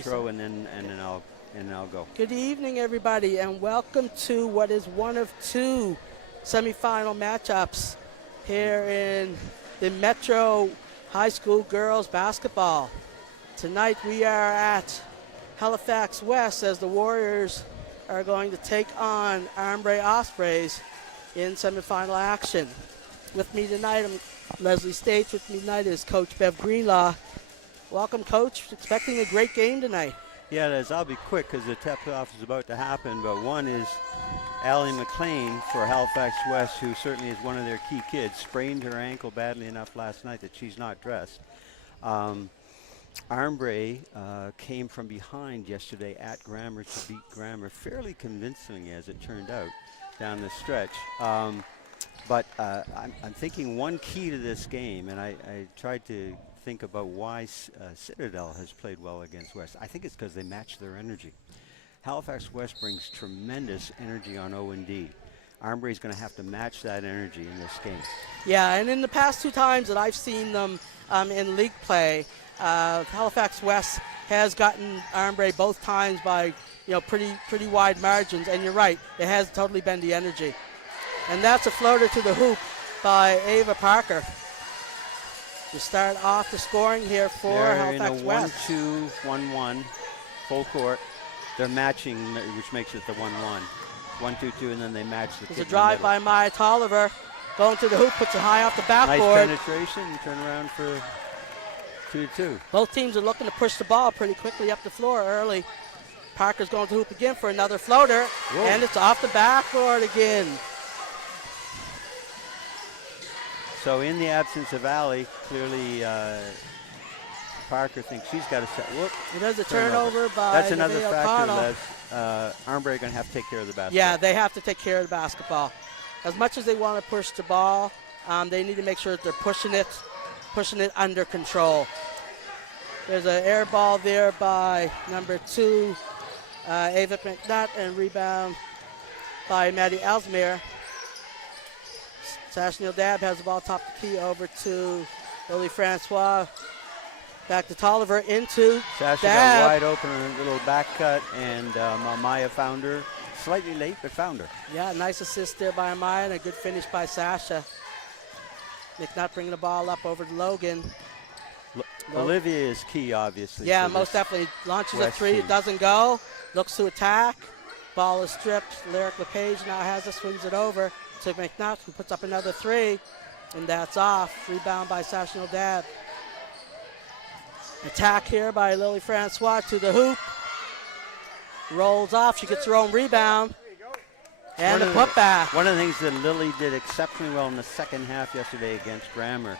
intro, and then I'll go. Good evening, everybody, and welcome to what is one of two semifinal matchups here in the Metro High School girls basketball. Tonight we are at Halifax West as the Warriors are going to take on Armbrae Ospreys in semifinal action. With me tonight, I'm Leslie States. With me tonight is Coach Bev Greenlaw. Welcome, Coach. Expecting a great game tonight. Yeah, it is. I'll be quick because the tip-off is about to happen, but one is Allie McLean for Halifax West, who certainly is one of their key kids, sprained her ankle badly enough last night that she's not dressed. Armbrae came from behind yesterday at Grammar to beat Grammar fairly convincingly, as it turned out, down the stretch. But I'm thinking one key to this game, and I tried to think about why Citadel has played well against West. I think it's because they match their energy. Halifax West brings tremendous energy on O&D. Armbrae is going to have to match that energy in this game. Yeah, and in the past two times that I've seen them in league play, Halifax West has gotten Armbrae both times by pretty wide margins. And you're right, it has totally been the energy. And that's a floater to the hoop by Ava Parker to start off the scoring here for Halifax West. They're in a 1-2, 1-1, full court. They're matching, which makes it the 1-1. 1-2-2, and then they match the There's a drive by Maya Tolliver. Going to the hoop, puts it high off the backboard. Nice penetration, turn around for 2-2. Both teams are looking to push the ball pretty quickly up the floor early. Parker's going to the hoop again for another floater. Whoa. And it's off the backboard again. So in the absence of Allie, clearly Parker thinks she's got to set. Whoop. It is a turnover by That's another Nevaeh factor, O'Connell. Les. Armbrae are going to have to take care of the basketball. Yeah, they have to take care of the basketball. As much as they want to push the ball, they need to make sure that they're pushing it under control. There's an air ball there by number 2, Ava McNutt, and rebound by Maddie Ellesmere. Sasha Neal Dabb has the ball top the key over to Lily Francois. Back to Tolliver into Sasha Dabb. got wide open, a little back cut, and Maya found her. Slightly late, but found her. Yeah, nice assist there by Maya and a good finish by Sasha. McNutt bringing the ball up over to Logan. Olivia is key, obviously. Yeah, most definitely. Launches a three, it doesn't go. Looks to attack. Ball is stripped. Lyric LePage now has it, swings it over to McNutt, who puts up another three, and that's off. Rebound by Sasha Neal Dabb. Attack here by Lily Francois to the hoop. Rolls off. She gets her own rebound. And a putback. One of the things that Lily did exceptionally well in the second half yesterday against Grammar,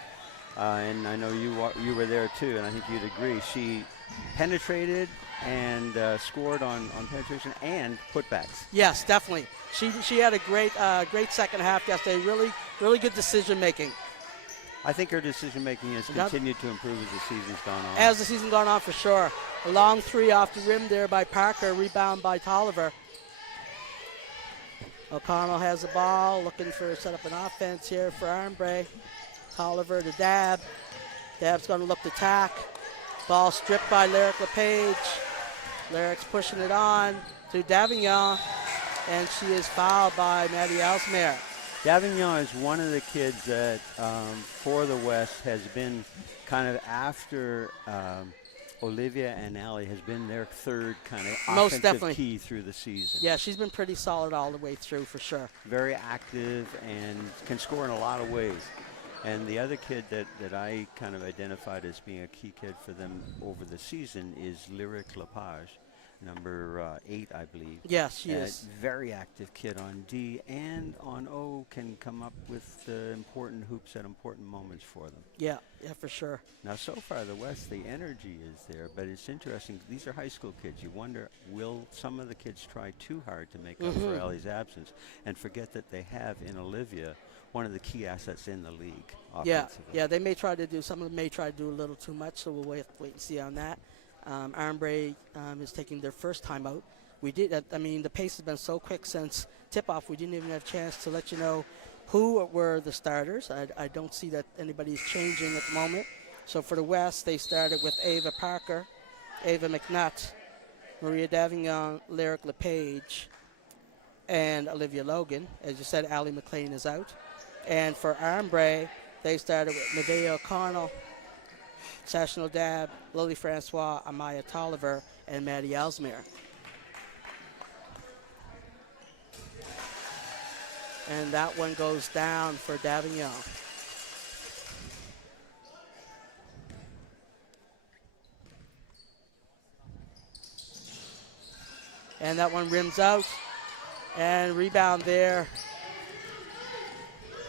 and I know you were there too, and I think you'd agree, she penetrated and scored on penetration and putbacks. Yes, definitely. She had a great second half yesterday. Really good decision making. I think her decision making has continued to improve as the season's gone on. As the season's gone on, for sure. A long three off the rim there by Parker. Rebound by Tolliver. O'Connell has the ball, looking for set up an offense here for Armbrae. Tolliver to Dabb. Dabb's going to look to attack. Ball stripped by Lyric LePage. Lyric's pushing it on to Davignon, and she is fouled by Maddie Ellesmere. Davignon is one of the kids that, for the West, has been kind of after Olivia and Allie, has been their third kind of offensive key through the season. Yeah, she's been pretty solid all the way through, for sure. Very active and can score in a lot of ways. And the other kid that I kind of identified as being a key kid for them over the season is Lyric LePage, number 8, I believe. Yes, she is. Very active kid on D and on O, can come up with important hoops at important moments for them. Yeah, for sure. Now, so far, the West, the energy is there, but it's interesting. These are high school kids. You wonder, will some of the kids try too hard to make up for Allie's absence and forget that they have in Olivia one of the key assets in the league offensively? Yeah, they may try to do, some of them may try to do a little too much, so we'll wait and see on that. Armbrae is taking their first timeout. The pace has been so quick since tip-off, we didn't even have a chance to let you know who were the starters. I don't see that anybody's changing at the moment. So for the West, they started with Ava Parker. Ava McNutt, Maria Davignon, Lyric LePage, and Olivia Logan. As you said, Allie McLean is out. And for Armbrae, they started with Nevaeh O'Connell, Sasha Dab, Lily Francois, Amaya Tolliver, and Maddie Ellesmere. And that one goes down for Davignon. And that one rims out. And rebound there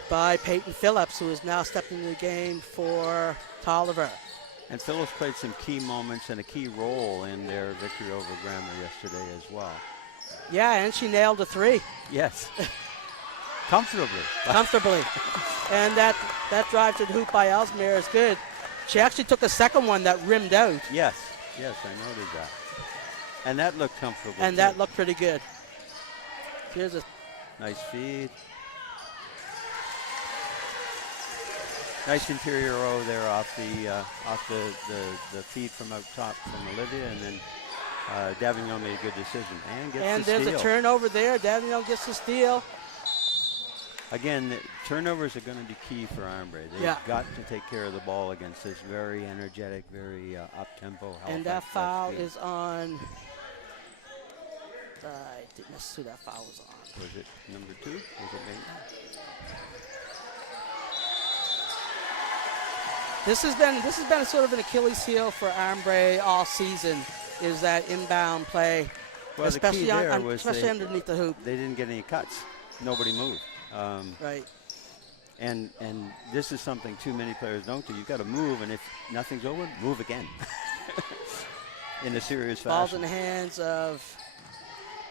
by Peyton Phillips, who has now stepped into the game for Tolliver. And Phillips played some key moments and a key role in their victory over Grammar yesterday as well. Yeah, and she nailed a three. Yes. Comfortably. Comfortably. And that drive to the hoop by Ellesmere is good. She actually took a second one that rimmed out. Yes, I noted that. And that looked comfortable. And that looked pretty good. Here's a nice feed. Nice interior row there off the feed from out top from Olivia, and then Davignon made a good decision and gets the steal. And there's a turnover there. Davignon gets the steal. Again, the turnovers are going to be key for Armbrae. They've got to take care of the ball against this very energetic, very up-tempo Halifax. And that foul is on. I didn't miss who that foul was on. Was it number 2? Was it maybe? This has been sort of an Achilles heel for Armbrae all season, is that inbound play, well, especially the key there was especially underneath the hoop. They didn't get any cuts. Nobody moved. Right. And this is something too many players don't do. You've got to move, and if nothing's over, move again. In a serious fashion. Ball's in the hands of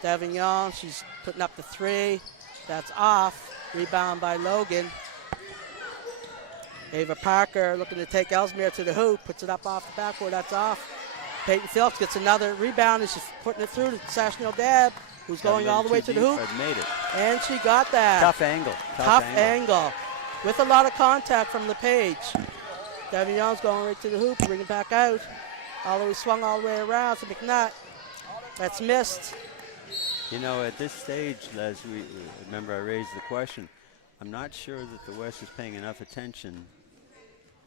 Davignon. She's putting up the three. That's off. Rebound by Logan. Ava Parker looking to take Ellesmere to the hoop. Puts it up off the backboard. That's off. Peyton Phillips gets another rebound, and she's putting it through to Sasha Dab, who's going all the way to the hoop. Made it. And she got that. Tough angle. Tough angle. With a lot of contact from LePage. Davignon's going right to the hoop, bring it back out. Swung all the way around to McNutt. That's missed. You know, at this stage, Les, remember I raised the question. I'm not sure that the West is paying enough attention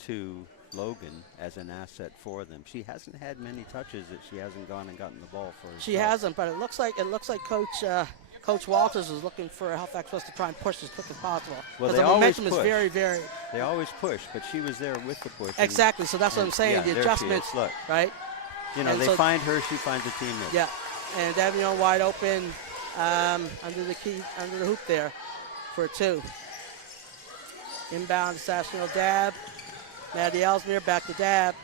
to Logan as an asset for them. She hasn't had many touches that she hasn't gone and gotten the ball for herself. She hasn't, but it looks like Coach Walters is looking for Halifax West to try and push as quick as possible. Well, the momentum is very, very. They always push, but she was there with the push. Exactly. So that's what I'm saying. Yeah, the adjustments, right? You know, they find her, she finds a teammate. Yeah, and Davignon wide open under the hoop there for a 2. Inbound to Sasha Dab. Maddie Ellesmere back to Dab.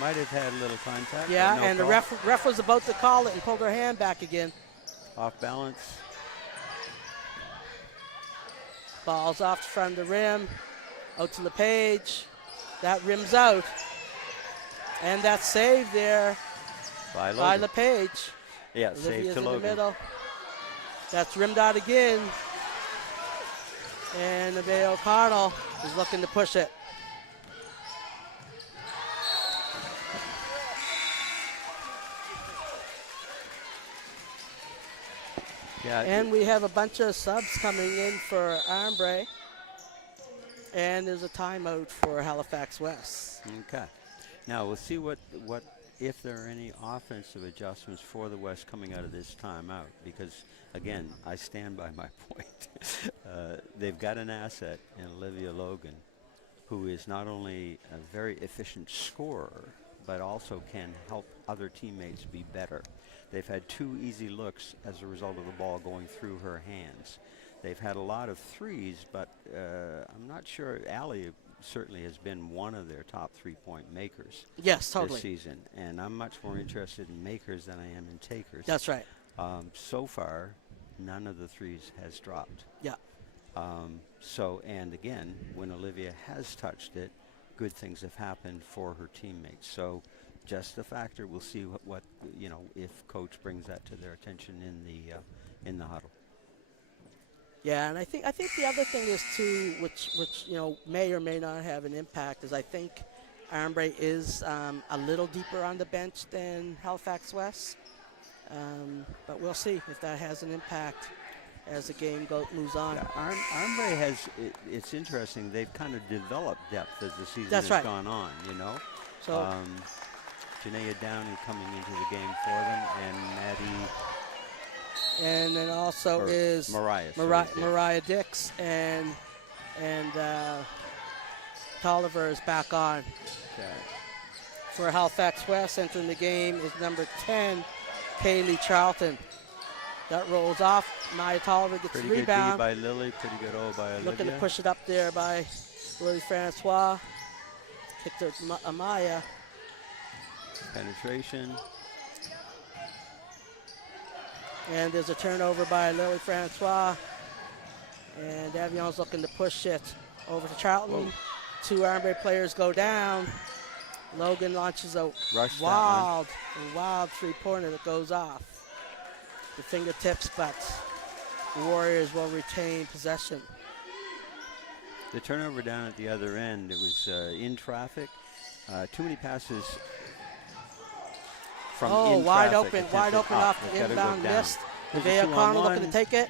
Might have had a little contact. Yeah, no and call. the ref was about to call it and pulled her hand back again. Off balance. Ball's off the front of the rim. Out to LePage. That rims out. And that's saved there by LePage. Yeah, saved to Logan. In the middle. That's rimmed out again. And Nevaeh O'Connell is looking to push it. Yeah, and we have a bunch of subs coming in for Armbrae. And there's a timeout for Halifax West. Okay. Now we'll see what if there are any offensive adjustments for the West coming out of this timeout, because again, I stand by my point. They've got an asset in Olivia Logan, who is not only a very efficient scorer, but also can help other teammates be better. They've had 2 easy looks as a result of the ball going through her hands. They've had a lot of threes, but I'm not sure. Allie certainly has been one of their top 3-point makers. Yes, totally. This season, and I'm much more interested in makers than I am in takers. That's right. So far, none of the threes has dropped. Yeah. And again, when Olivia has touched it, good things have happened for her teammates. So just a factor. We'll see what if coach brings that to their attention in the huddle. Yeah, and I think the other thing is too, which may or may not have an impact, is I think Armbrae is a little deeper on the bench than Halifax West, but we'll see if that has an impact as the game moves on. Yeah, Armbrae has. It's interesting. They've kind of developed depth as the season That's has right. gone on. So Janaea Downey coming into the game for them, and Maddie. And then also is Mariah Dix and Tolliver is back on. Okay. For Halifax West, entering the game is number 10, Kaylee Charlton. That rolls off. Maya Tolliver gets Pretty the rebound. good D by Lily. Pretty good O by Olivia. Looking to push it up there by Lily Francois. Kick to Amaya. Penetration. And there's a turnover by Lily Francois. And Davion's looking to push it over to Charlton. Whoa. 2 Armbrae players go down. Logan launches a wild three-pointer that goes off the fingertips, but the Warriors will retain possession. The turnover down at the other end, it was in traffic. Too many passes from in wide traffic. open off the inbound missed. Nevaeh O'Connor looking to take it.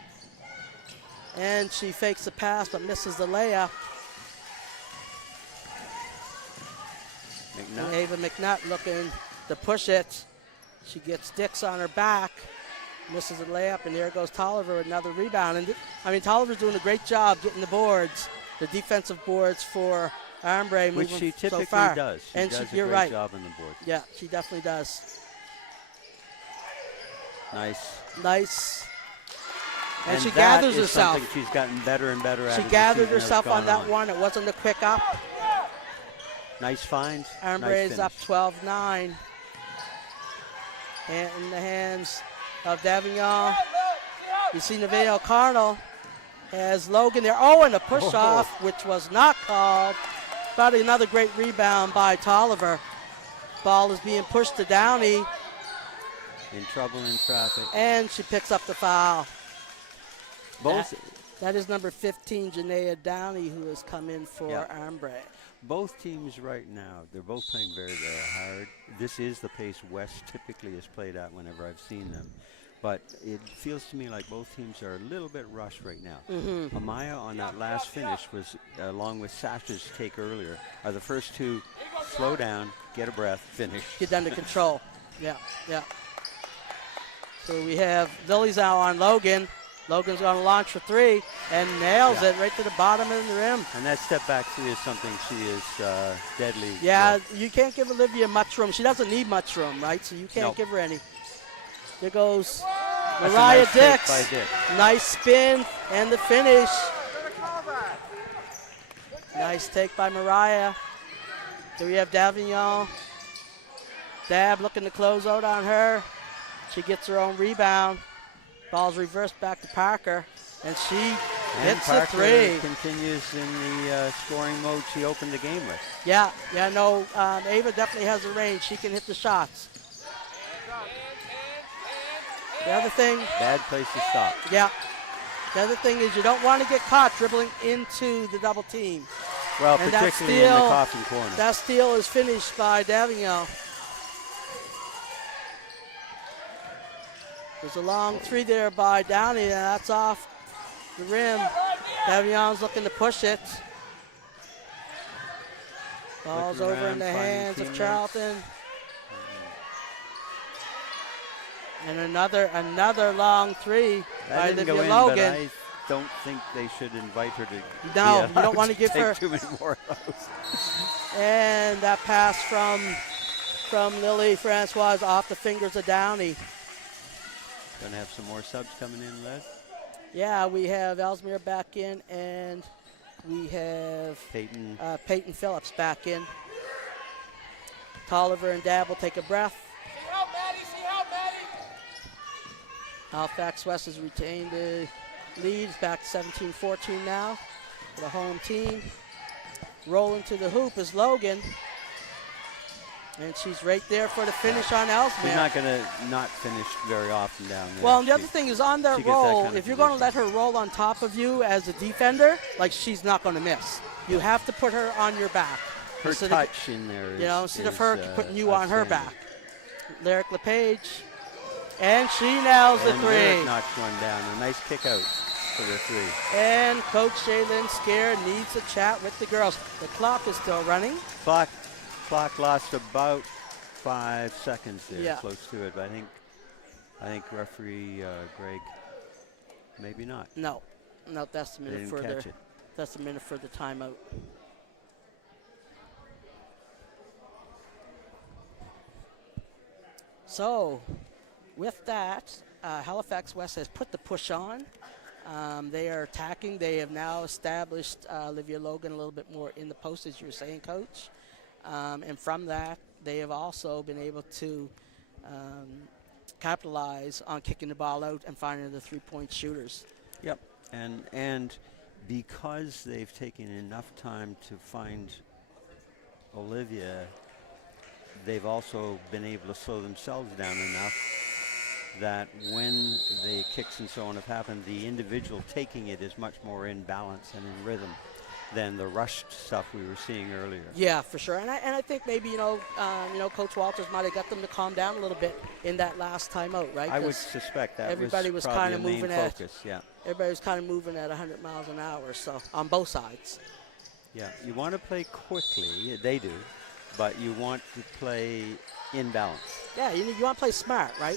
And she fakes the pass but misses the layup. And Ava McNutt looking to push it. She gets Dix on her back, misses the layup, and there goes Tolliver with another rebound. And Tolliver's doing a great job getting the boards, the defensive boards for Armbrae, which she typically so far. does. She and does a you're great right. job on the board. Yeah, she definitely does. Nice. And she gathers herself. She's gotten better and better at. She gathered herself on that one. It wasn't a quick up. Nice finds. Armbrae nice is up 12-9. And in the hands of Davignon. You see Nevaeh O'Connell has Logan there. Oh, and a push-off, which was not called. But another great rebound by Tolliver. Ball is being pushed to Downey. In trouble in traffic. And she picks up the foul. Both. That is number 15, Janaea Downey, who has come in for Armbrae. Both teams right now, they're both playing very, very hard. This is the pace West typically is played at whenever I've seen them. But it feels to me like both teams are a little bit rushed right now. Mm-hmm. Amaya on that last finish was, along with Sasha's take earlier, are the first two slow down, get a breath, finish. Get under control. Yeah. So we have Lily's now on Logan. Logan's going to launch for 3 and nails it right to the bottom of the rim. And that step back 3 is something she is deadly. Yeah, you can't give Olivia much room. She doesn't need much room, right? So you can't give her any. There goes Mariah Dix. Nice spin and the finish. Nice take by Mariah. Here we have Davignon. Dab looking to close out on her. She gets her own rebound. Ball's reversed back to Parker, and she hits the 3. Continues in the scoring mode she opened the game with. Ava definitely has the range. She can hit the shots. The other thing. Bad place to stop. Yeah. The other thing is you don't want to get caught dribbling into the double team. Well, and particularly in the coffin corner. That steal is finished by Davignon. There's a long 3 there by Downey, and that's off the rim. Davignon's looking to push it. Ball's over in the hands of Charlton. And another long 3 by Olivia Logan. I don't think they should invite her to. No, you don't want to give her too many more of those. And that pass from Lily Francois off the fingers of Downey. Going to have some more subs coming in, Les? Yeah, we have Ellesmere back in, and we have Peyton Phillips back in. Tolliver and Dab will take a breath. Halifax West has retained the lead. It's back to 17-14 now for the home team. Rolling to the hoop is Logan. And she's right there for the finish on Ellesmere. She's not going to not finish very often down there. Well, and the other thing is on that she gets that roll, kind of if you're going to let position. her roll on top of you as a defender, like she's not going to miss. You have to put her on your back. Her Instead touch in there is, you know, instead of her putting you on her outstanding. back. Lyric LePage. And she nails the And three. Lyric knocks one down. A nice kick out for the three. And Coach Shaylin Scare needs to chat with the girls. The clock is still running. Clock lost about 5 seconds there, Yeah. close to it. But I think referee Greg, maybe not. No, that's the They minute didn't for catch the it. that's the minute for the timeout. So, with that, Halifax West has put the push on. They are attacking. They have now established Olivia Logan a little bit more in the post, as you were saying, Coach. And from that, they have also been able to capitalize on kicking the ball out and finding the three-point shooters. Yep, and because they've taken enough time to find Olivia, they've also been able to slow themselves down enough that when the kicks and so on have happened, the individual taking it is much more in balance and in rhythm than the rushed stuff we were seeing earlier. Yeah, for sure. And I think maybe Coach Walters might have got them to calm down a little bit in that last timeout, right? I would suspect that everybody was probably kind of the main moving at focus. Yeah. Everybody was kind of moving at 100 miles an hour, so on both sides. Yeah, you want to play quickly. They do, but you want to play in balance. Yeah, you want to play smart, right?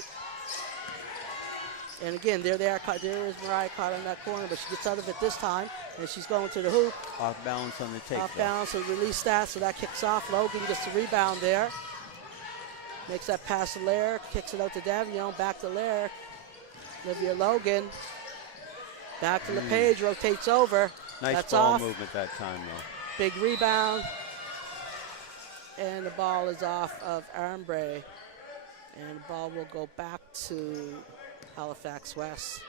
And again, there they are. There is Mariah caught on that corner, but she gets out of it this time, and she's going to the hoop. Off balance on the take. Off balance, so release that, so that kicks off. Logan gets the rebound there. Makes that pass to Lair, kicks it out to Davion, back to Lair. Olivia Logan, back to LePage, rotates over. Nice That's ball off. movement that time, though. Big rebound. And the ball is off of Armbrae. And the ball will go back to Halifax West.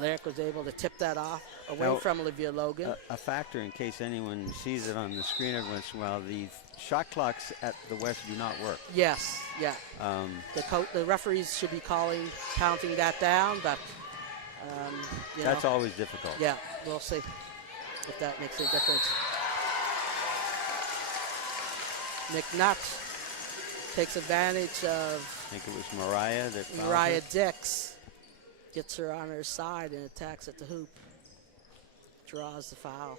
Lyric was able to tip that off away Now, from Olivia Logan. A factor, in case anyone sees it on the screen every once in a while, the shot clocks at the West do not work. Yes, yeah. The referees should be counting that down, but that's always difficult. Yeah, we'll see if that makes a difference. Nick Nutt takes advantage of I think it was Mariah that fouled Mariah her. Dix. Gets her on her side and attacks at the hoop. Draws the foul.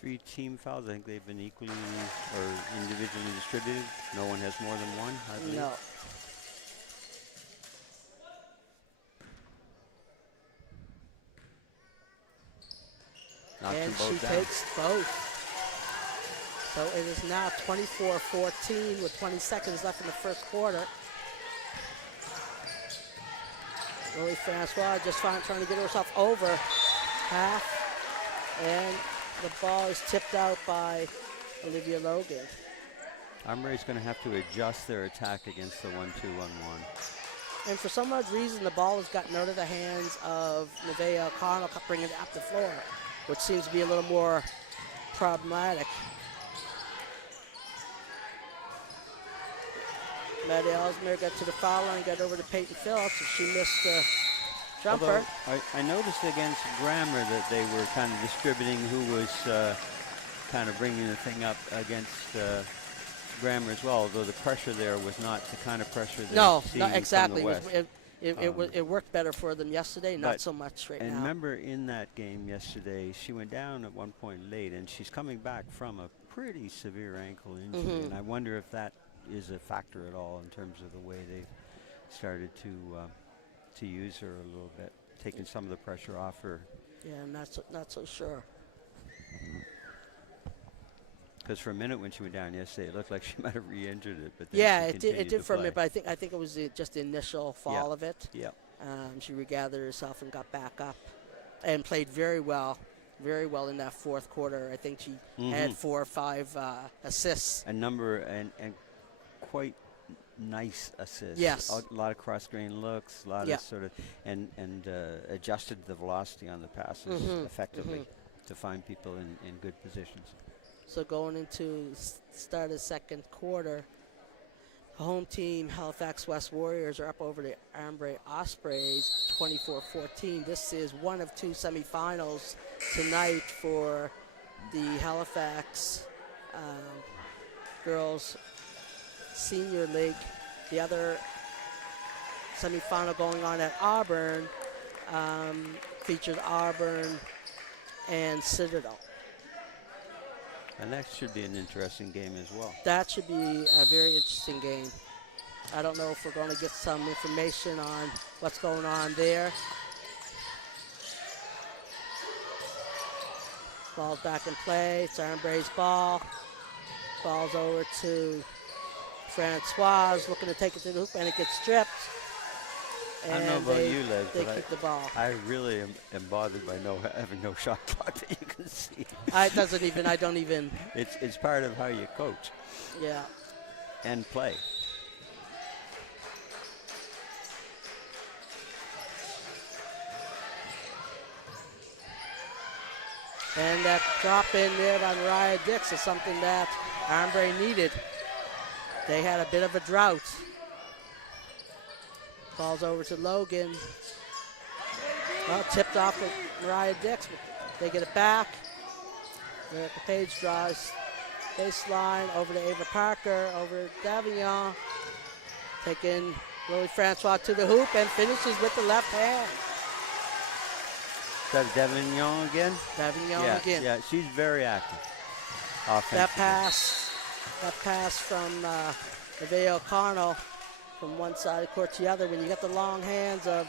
3 team fouls. I think they've been equally or individually distributed. No one has more than one, I believe. No. Knocks And them both she down. takes both. So it is now 24-14 with 20 seconds left in the first quarter. Lily Francois just trying to get herself over half. And the ball is tipped out by Olivia Logan. Armbrae's going to have to adjust their attack against the 1-2-1-1. And for some odd reason, the ball has gotten out of the hands of Nevaeh O'Connell, bringing it up the floor, which seems to be a little more problematic. Maddie Ellesmere got to the foul line, got over to Peyton Phillips, and she missed the jumper. Although I noticed against Grammar that they were kind of distributing who was kind of bringing the thing up against Grammar as well, although the pressure there was not the kind of pressure that No, not exactly. From the West. It worked better for them yesterday, not so much right now. And remember in that game yesterday, she went down at one point late, and she's coming back from a pretty severe ankle injury, and I wonder if that is a factor at all in terms of the way they've started to use her a little bit, taking some of the pressure off her. Yeah, I'm not so sure. Because for a minute when she went down yesterday, it looked like she might have re-injured it. But then Yeah, she it did for a minute, play. but I think it was just the initial fall of it. Yeah. She regathered herself and got back up, and played very well in that fourth quarter. I think she had 4 or 5 assists. A number and quite nice assists. Yes. A lot of cross-grain looks, a lot of sort of, and adjusted the velocity on the passes effectively to find people in good positions. So going into start of second quarter, the home team, Halifax West Warriors, are up over the Armbrae Ospreys, 24-14. This is one of two semifinals tonight for the Halifax Girls Senior League. The other semifinal going on at Auburn features Auburn and Citadel. And that should be an interesting game as well. That should be a very interesting game. I don't know if we're going to get some information on what's going on there. Ball's back in play. It's Armbrae's ball. Ball's over to Francois, looking to take it to the hoop, and it gets stripped. I don't know about you, Les, they but keep the ball. I really am bothered by having no shot clock that you can see. I don't even. It's part of how you coach. Yeah. And play. And that drop in there by Mariah Dix is something that Armbrae needed. They had a bit of a drought. Ball's over to Logan. Well, tipped off with Mariah Dix. They get it back. The Page draws baseline over to Ava Parker, over to Davignon. Taking Lily Francois to the hoop and finishes with the left hand. Is that Davignon again? Davignon again. Yeah, she's very active. That pass from Nevaeh O'Connell from one side of the court to the other. When you get the long hands of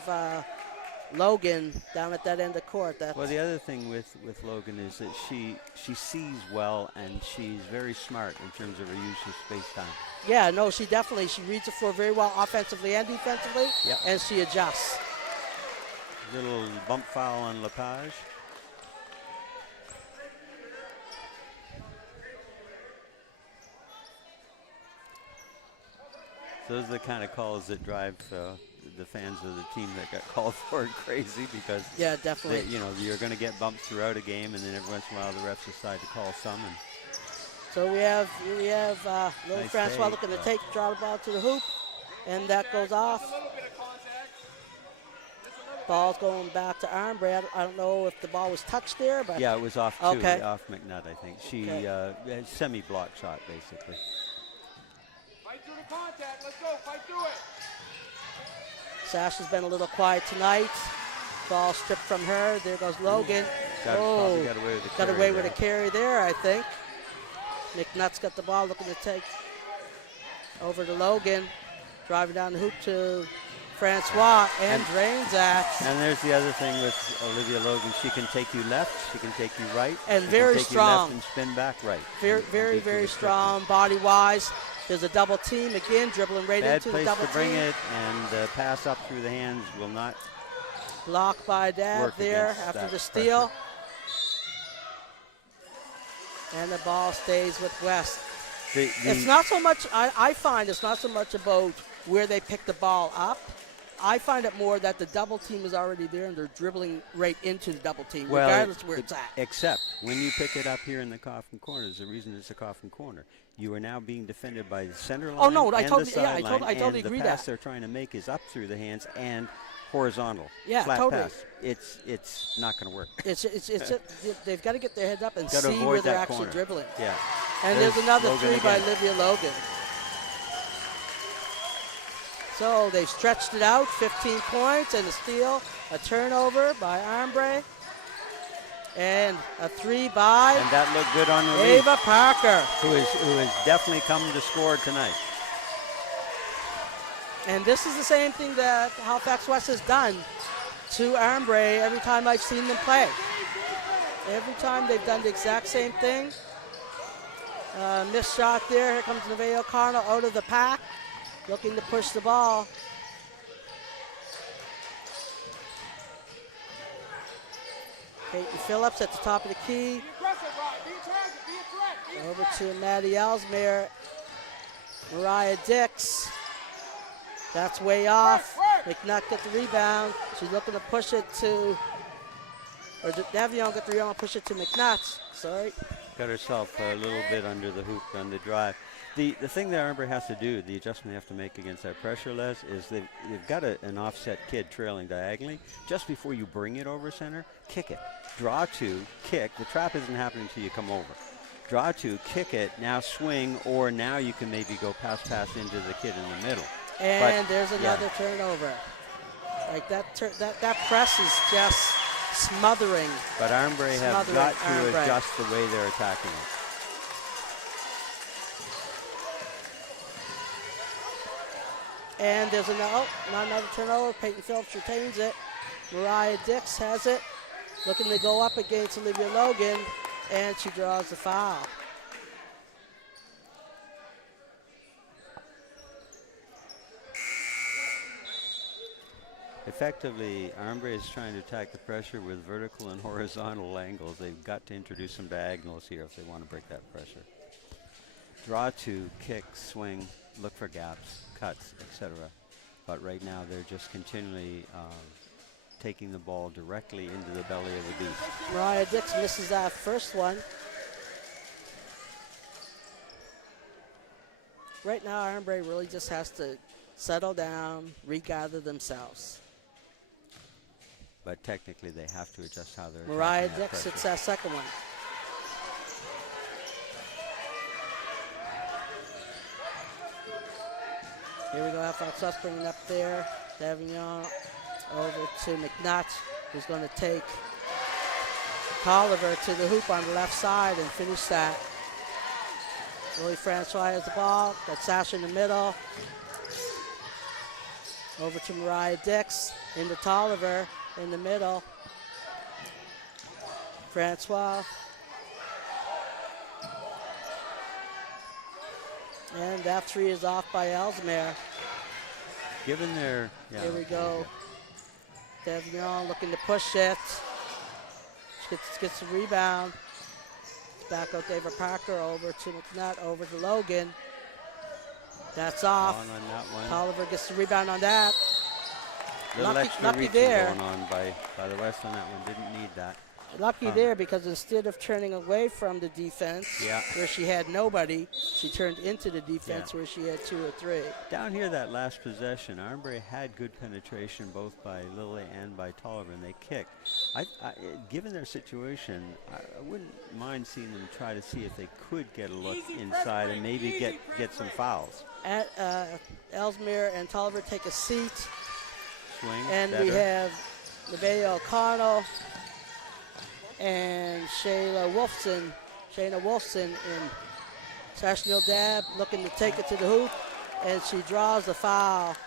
Logan down at that end of court. Well, the other thing with Logan is that she sees well and she's very smart in terms of her use of space-time. Yeah, no, she reads the floor very well offensively and defensively, yep. And she adjusts. Little bump foul on Lepage. Those are the kind of calls that drive the fans of the team that got called for it crazy, because yeah, definitely. You're going to get bumps throughout a game, and then every once in a while the refs decide to call some. And so we have Lily nice Francois looking to draw the ball to the hoop, and that goes off. Ball's going back to Armbrae. I don't know if the ball was touched there, but yeah, it was off too, okay. Off McNutt, I think. She semi-block shot basically. Fight through the contact. Let's go. Fight through it. Sash has been a little quiet tonight. Ball stripped from her. There goes Logan. Got away with the carry there, I think. McNutt's got the ball, looking to take over to Logan. Driving down the hoop to Francois and drains that. And there's the other thing with Olivia Logan. She can take you left, she can take you right. And she very can take strong. You left and spin back right. Very strong body-wise. There's a double team again, dribbling right into the double team. Bad place to bring it, and pass up through the hands will not. Blocked by Dad there after the steal. And the ball stays with West. It's not so much, I find it's not so much about where they pick the ball up. I find it more that the double team is already there and they're dribbling right into the double team, regardless of where it's at. Except when you pick it up here in the coffin corner, there's a reason it's a coffin corner. You are now being defended by the center line. Oh no, I and totally, the sideline, I totally agree the that. pass they're trying to make is up through the hands and horizontal. Yeah, flat totally. pass. It's not going to work. They've got to get their head up and see where they're actually corner. dribbling. Yeah. And there's another Logan three by again. Olivia Logan. So they've stretched it out, 15 points and a steal, a turnover by Armbrae, and a three by And that looked good on release. Ava Parker. Who has definitely come to score tonight. And this is the same thing that Halifax West has done to Armbrae every time I've seen them play. Every time they've done the exact same thing. Missed shot there. Here comes Nevaeh O'Connell out of the pack, looking to push the ball. Peyton Phillips at the top of the key. Over to Maddie Ellesmere. Mariah Dix. That's way off. McNutt get the rebound. She's looking to push it to, or Davion get the rebound, push it to McNutt. Sorry. Got herself a little bit under the hoop on the drive. The thing that Armbrae has to do, the adjustment they have to make against that pressure, Les, is they've got an offset kid trailing diagonally. Just before you bring it over center, kick it. Draw to, kick. The trap isn't happening until you come over. Draw to, kick it, now swing, or now you can maybe go pass into the kid in the middle. And there's another turnover. Like that press is just smothering. But Armbrae have got to adjust the way they're attacking it. And there's not another turnover. Peyton Phillips retains it. Mariah Dix has it. Looking to go up against Olivia Logan, and she draws the foul. Effectively, Armbrae is trying to attack the pressure with vertical and horizontal angles. They've got to introduce some diagonals here if they want to break that pressure. Draw to, kick, swing, look for gaps, cuts, etc. But right now they're just continually taking the ball directly into the belly of the beast. Mariah Dix misses that first one. Right now, Armbrae really just has to settle down, regather themselves. But technically, they have to adjust how they're Mariah attacking that Dix pressure. hits that second one. Here we go, Halifax West bringing up there. Davignon over to McNutt, who's going to take Tolliver to the hoop on the left side and finish that. Lily Francois has the ball. Got Sasha in the middle. Over to Mariah Dix. Into Tolliver in the middle. Francois. And that three is off by Ellesmere. Given their... Yeah. Here we go. Davignon looking to push it. Gets the rebound. Back out David Parker over to McNutt, over to Logan. That's off. On that one. Tolliver gets the rebound on that. Little extra lucky reaching there. going on by the West on that one. Didn't need that. Lucky there, because instead of turning away from the defense, where she had nobody, she turned into the defense where she had 2 or 3. Down here, that last possession, Armbrae had good penetration both by Lily and by Tolliver, and they kicked. Given their situation, I wouldn't mind seeing them try to see if they could get a look inside and maybe get some fouls. Ellesmere and Tolliver take a seat. Swing. And better. we have Nevaeh O'Connell and Shayna Wolfson in Sasha Dab looking to take it to the hoop, and she draws the foul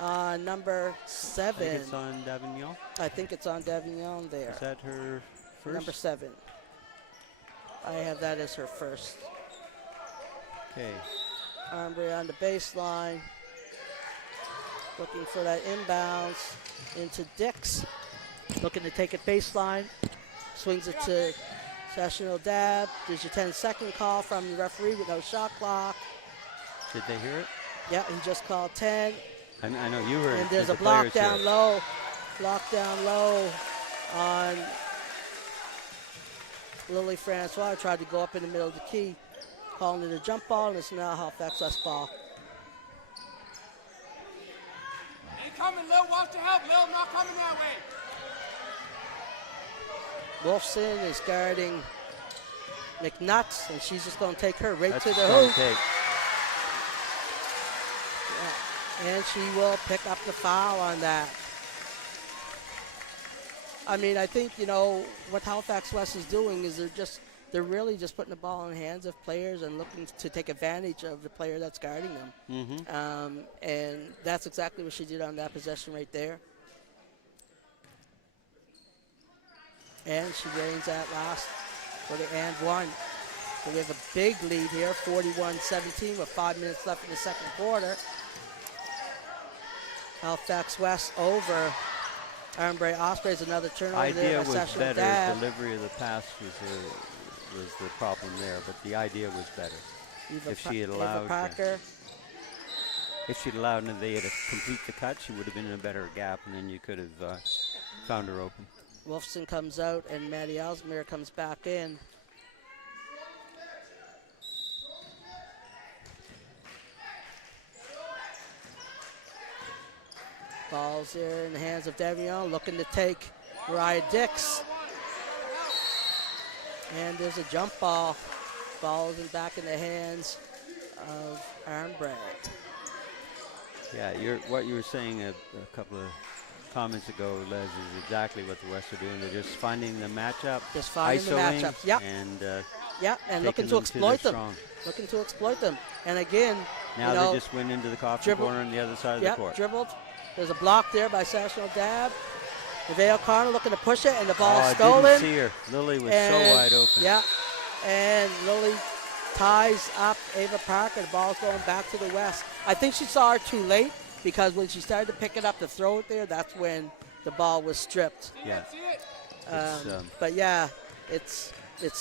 on number 7. I think it's on Davignon. I think it's on Davignon there. Is that her first? Number 7. I have that as her first. Okay. Armbrae on the baseline, looking for that inbounds into Dix, looking to take it baseline. Swings it to Sasha Dab. There's your 10-second call from the referee with no shot clock. Did they hear it? Yeah, he just called 10. I know you heard it. And there's a block down low. Block down low on Lily Francois. Tried to go up in the middle of the key. Calling it a jump ball, and it's now Halifax West ball. Ain't coming, Lil. Watch the help, Lil. Not coming that way. Wolfson is guarding McNutt, and she's just going to take her right That's to the strong hoop. take. Yeah. And she will pick up the foul on that. I mean, I think, what Halifax West is doing is they're really just putting the ball in the hands of players and looking to take advantage of the player that's guarding them. Mm-hmm. And that's exactly what she did on that possession right there. And she gains that last for the and one. So we have a big lead here, 41-17 with 5 minutes left in the second quarter. Halifax West over Armbrae Ospreys, another turnover Idea there by was Sasha better. Dab. Delivery of the pass was the problem there, but the idea was better. If she had allowed Nevaeh to complete the cut, she would have been in a better gap, and then you could have found her open. Wolfson comes out, and Maddie Ellesmere comes back in. Ball's there in the hands of Davion, looking to take Mariah Dix. And there's a jump ball. Ball's back in the hands of Armbrae. Yeah, what you were saying a couple of comments ago, Les, is exactly what the West are doing. They're just finding the matchup, Just finding the isoing, matchups. Yep. and Looking to exploit them. Looking to exploit them. And again, Now they just went into the coffee corner on the other side of the court. Dribbled. There's a block there by Sashnell Dab. Nevaeh O'Connor looking to push it, and the ball I stolen. didn't see her. Lily was so wide open. Yeah, and Lily ties up Ava Parker. The ball's going back to the West. I think she saw her too late, because when she started to pick it up to throw it there, that's when the ball was stripped. Yeah. But yeah, it's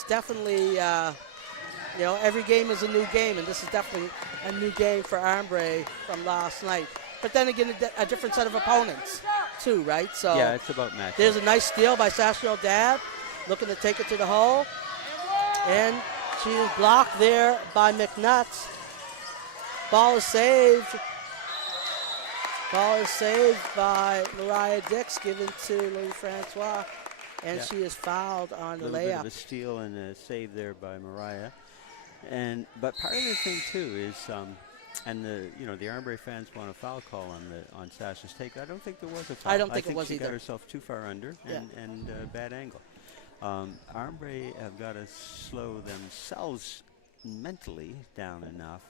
definitely, every game is a new game, and this is definitely a new game for Armbrae from last night. But then again, a different set of opponents too, right? So yeah, it's about matchup. There's a nice steal by Sashnell Dab, looking to take it to the hole, and she is blocked there by McNutt. Ball is saved. Ball is saved by Mariah Dix, given to Louis Francois, and she is fouled on the layup. A little bit of layup. a steal and a save there by Mariah. But part of the thing too is, and the Armbrae fans want a foul call on Sasha's take. I don't think there was a foul. I don't think it was she either. got herself too far under and bad angle. Armbrae have got to slow themselves mentally down enough.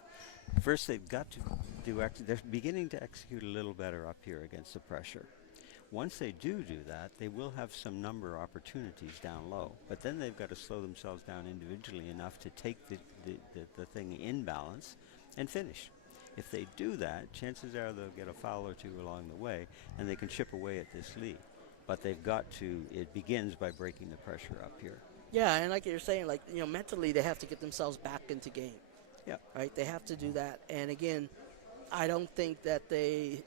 First, they've got to they're beginning to execute a little better up here against the pressure. Once they do that, they will have some number of opportunities down low. But then they've got to slow themselves down individually enough to take the thing in balance and finish. If they do that, chances are they'll get a foul or two along the way, and they can chip away at this lead. But they've got to, it begins by breaking the pressure up here. Yeah, and like you're saying, mentally they have to get themselves back into game. Yeah. Right? They have to do that. And again, I don't think that they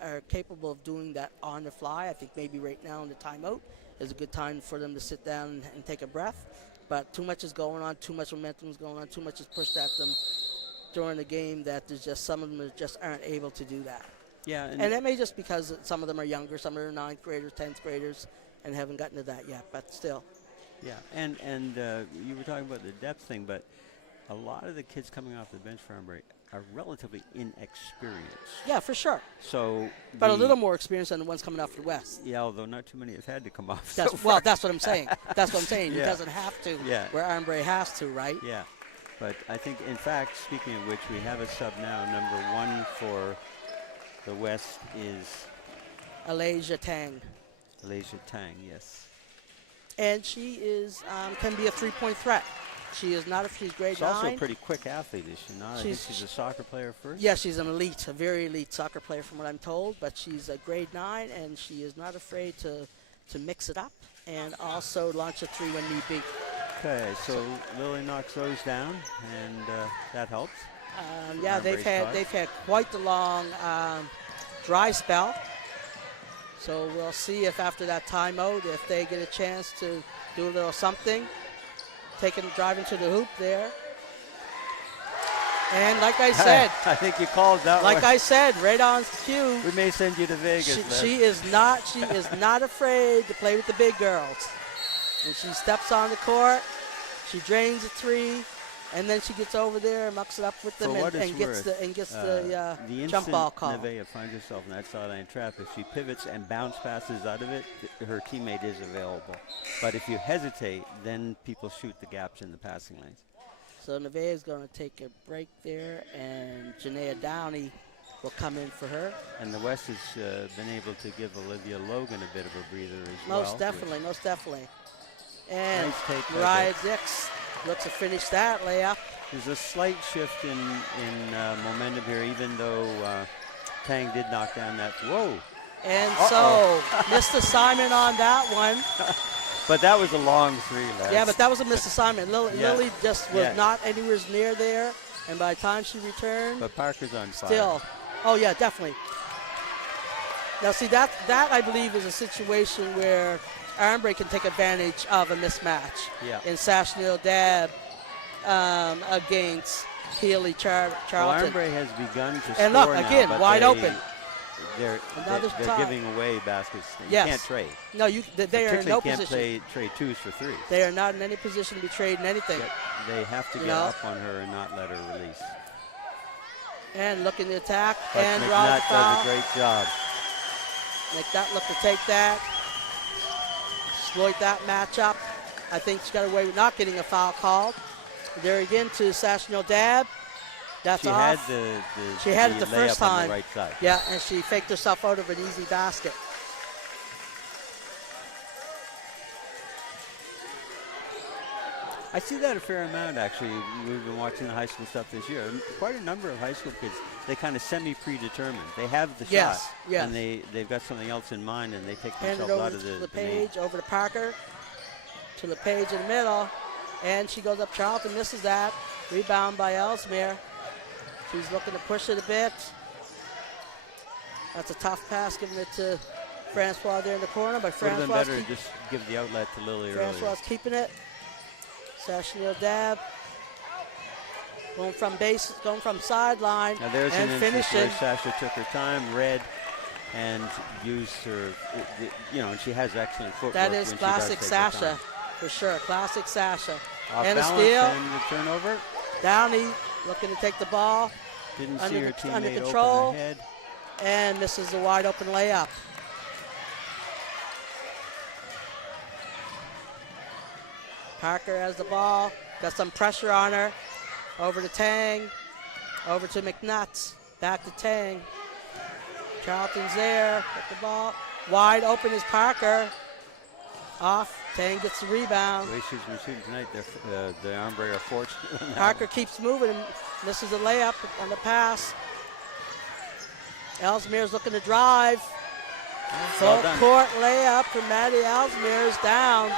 are capable of doing that on the fly. I think maybe right now in the timeout is a good time for them to sit down and take a breath. But too much is going on, too much momentum is going on, too much is pushed at them during the game that there's just some of them that just aren't able to do that. Yeah, and that may just because some of them are younger, some are 9th graders, 10th graders, and haven't gotten to that yet, but still. Yeah, and you were talking about the depth thing, but a lot of the kids coming off the bench for Armbrae are relatively inexperienced. Yeah, for sure. So, but a little more experience than the ones coming off the West. Yeah, although not too many have had to come off. That's what I'm saying. That's what I'm saying. Yeah. He doesn't have to, where Armbrae has to, right? Yeah, but I think, in fact, speaking of which, we have a sub now. Number 1 for the West is Alasia Tang. Alasia Tang, yes. And she is can be a 3-point threat. She is not she's grade 9. She's also a pretty quick athlete, is she not? I think she's a soccer player first. Yeah, she's an elite, a very elite soccer player from what I'm told, but she's a grade 9, and she is not afraid to mix it up and also launch a 3 when need be. Okay, so Lily knocks those down, and that helps. Yeah, they've had quite the long dry spell. So we'll see if after that timeout, if they get a chance to do a little something, driving to the hoop there. And like I said, I think you called that like one. I said, right on cue. We may send you to Vegas. She is not afraid to play with the big girls. And she steps on the court, she drains a 3, and then she gets over there and mucks it up with them and gets the jump ball call. Nevaeh finds herself in that sideline trap. If she pivots and bounce passes out of it, her teammate is available. But if you hesitate, then people shoot the gaps in the passing lanes. So Nevaeh is going to take a break there, and Janaea Downey will come in for her. And the West has been able to give Olivia Logan a bit of a breather as well. Most definitely. And nice Mariah Dix looks to finish that layup. There's a slight shift in momentum here, even though Tang did knock down that. Whoa. And so missed assignment on that one. But that was a long 3, Les. Yeah, but that was a missed assignment. Lily just was not anywhere near there, and by the time she returned. But Parker's on fire. Still. Oh, yeah, definitely. Now, see, that I believe is a situation where Armbrae can take advantage of a mismatch in Sashnell Dab against Healy Charlton. Well, Armbrae has begun to score and look, now, again, wide open. they're Another they're tie. giving away baskets. You Yes. can't trade. No, they are in no Particularly position. can't trade twos for threes. They are not in any position to be trading anything. Yet they have to You get know? up on her and not let her release. And looking to attack But and draws the McNutt foul. does a great job. McNutt look to take that. Exploit that matchup. I think she's got away with not getting a foul called. There again to Sashnil Dab. That's She off. had She had it the layup first on time. the right side. Yeah, and she faked herself out of an easy basket. I see that a fair amount, actually. We've been watching the high school stuff this year. Quite a number of high school kids, they kind of semi-predetermined. They have the Yes, shot, yes. and they've got something else in mind, and they take Hand it themselves out over of to the LePage, over to Parker, to LePage in the middle, and she goes up. Charlton misses that. Rebound by Ellesmere. She's looking to push it a bit. That's a tough pass, giving it to Francois there in the corner, but Would have been Francois better to just give the outlet to Lily Francois earlier. keeping it. Sashnil Dab going from base, going from sideline Now there's and an instance finishing. where Sasha took her time, read, and used her, and she has excellent footwork. That is when she does classic take her Sasha, time. for sure. Classic Sasha. Off And a balance steal. and the turnover. Downey looking to take the ball Didn't Under see her the- under teammate control. open ahead. and misses a wide open layup. Parker has the ball, got some pressure on her. Over to Tang, over to McNutt, back to Tang. Charlton's there, got the ball. Wide open is Parker. Off, Tang gets the rebound. The way she's been shooting tonight, the Armbrae are fortunate. on that Parker one. keeps moving and misses a layup on the pass. Ellesmere's looking to drive. Well Full done. court layup for Maddie Ellesmere is down.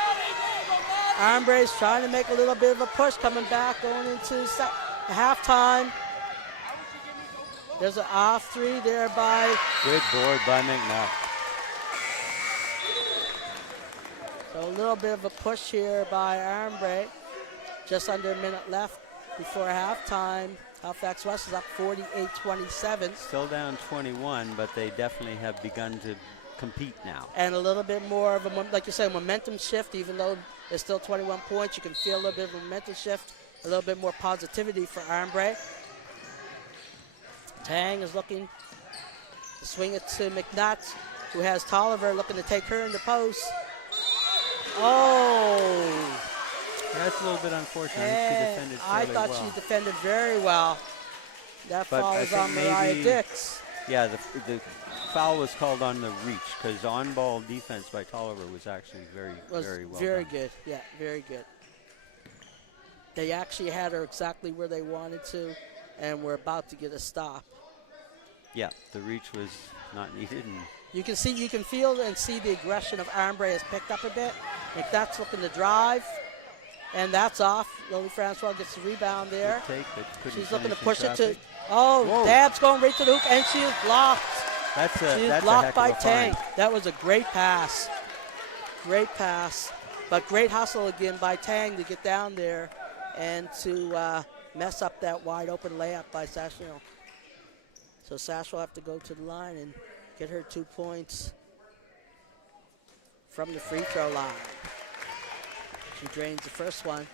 Armbrae's trying to make a little bit of a push coming back going into halftime. There's an off three there by Good board by McNutt. so a little bit of a push here by Armbrae. Just under a minute left before halftime. Halifax West is up 48-27. Still down 21, but they definitely have begun to compete now. And a little bit more of a, like you said, momentum shift, even though there's still 21 points. You can feel a little bit of a momentum shift, a little bit more positivity for Armbrae. Tang is looking to swing it to McNutt, who has Tolliver looking to take her in the post. Oh! That's a little bit unfortunate. She And defended I fairly thought well. she defended very well. That But foul I is think on Mariah maybe- Dix. Yeah, the foul was called on the reach because on-ball defense by Tolliver was actually very well very done. good. Yeah, very good. They actually had her exactly where they wanted to, and we're about to get a stop. Yeah, the reach was not needed. And You can see, you can feel and see the aggression of Armbrae has picked up a bit. McNutt's looking to drive, and that's off. Lily Francois gets the rebound there. good take, but couldn't She's looking to finish push in it to, traffic. oh, Whoa. Dab's going right to the hoop, and she is blocked. That's She a is that's a blocked heck by of a Tang. find. That was a great pass. Great pass. But great hustle again by Tang to get down there and to mess up that wide open layup by Sashnil. So Sash will have to go to the line and get her 2 points from the free throw line. She drains the first one.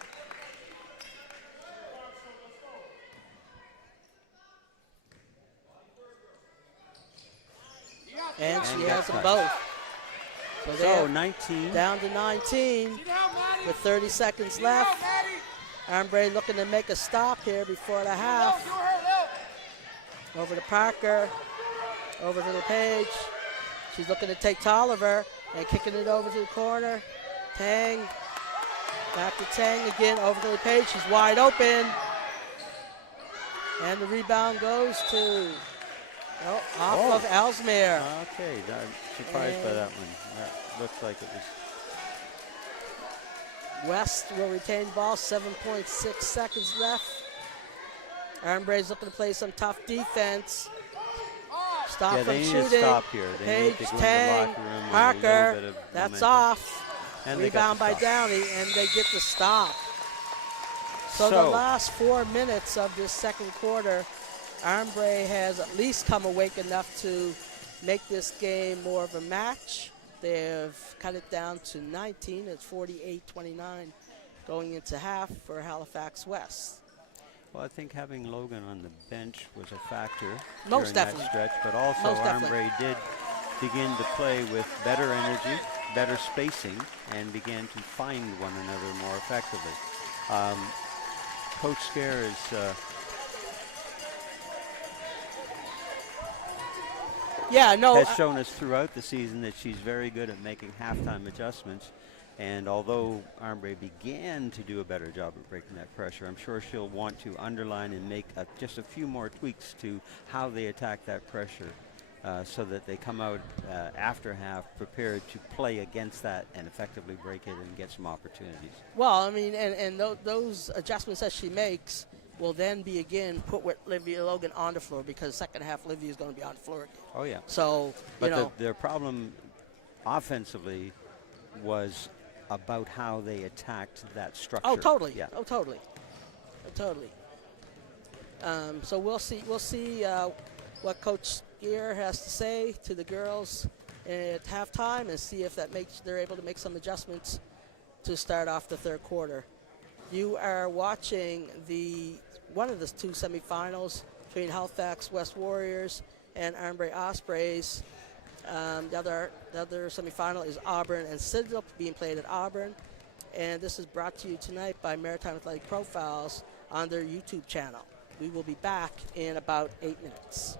And she And has got them touched. both. So So they're 19. down to 19 Sit down, Maddie. with 30 seconds Sit down, left. Maddie. Armbrae looking to make a stop here before the half. Give her help. Over to Parker, over to LePage. She's looking to take Tolliver and kicking it over to the corner. Tang, back to Tang again, over to LePage. She's wide open. And the rebound goes to, off of Ellesmere. Okay, I'm surprised by And- that one. That looks like it was. West will retain ball, 7.6 seconds left. Armbrae's looking to play some tough defense. Stop Yeah, from they need shooting. to stop here. They Page, need to go Tang, in the locker room with a Parker, little bit of that's momentum. off. And they got Rebound the by stop. Downey, and they get the stop. So the last 4 minutes of this second quarter, Armbrae has at least come awake enough to make this game more of a match. They've cut it down to 19. It's 48-29 going into half for Halifax West. Well, I think having Logan on the bench was a factor Most during definitely. that stretch, but also Most definitely. Armbrae did begin to play with better energy, better spacing, and began to find one another more effectively. Coach Scare is has shown us throughout the season that she's very good at making halftime adjustments. And although Armbrae began to do a better job of breaking that pressure, I'm sure she'll want to underline and make just a few more tweaks to how they attack that pressure so that they come out after half prepared to play against that and effectively break it and get some opportunities. Well, I mean, and those adjustments that she makes will then be again put with Livia Logan on the floor, because second half Livia is going to be on the floor again. Oh, yeah. So, but their problem offensively was about how they attacked that structure. Oh, totally. Yeah. Oh, totally. Oh, totally. So we'll see what Coach Gear has to say to the girls at halftime, and see if they're able to make some adjustments to start off the third quarter. You are watching one of the two semifinals between Halifax West Warriors and Armbrae Ospreys. The other semifinal is Auburn and Citadel, being played at Auburn. And this is brought to you tonight by Maritime Athletic Profiles on their YouTube channel. We will be back in about 8 minutes.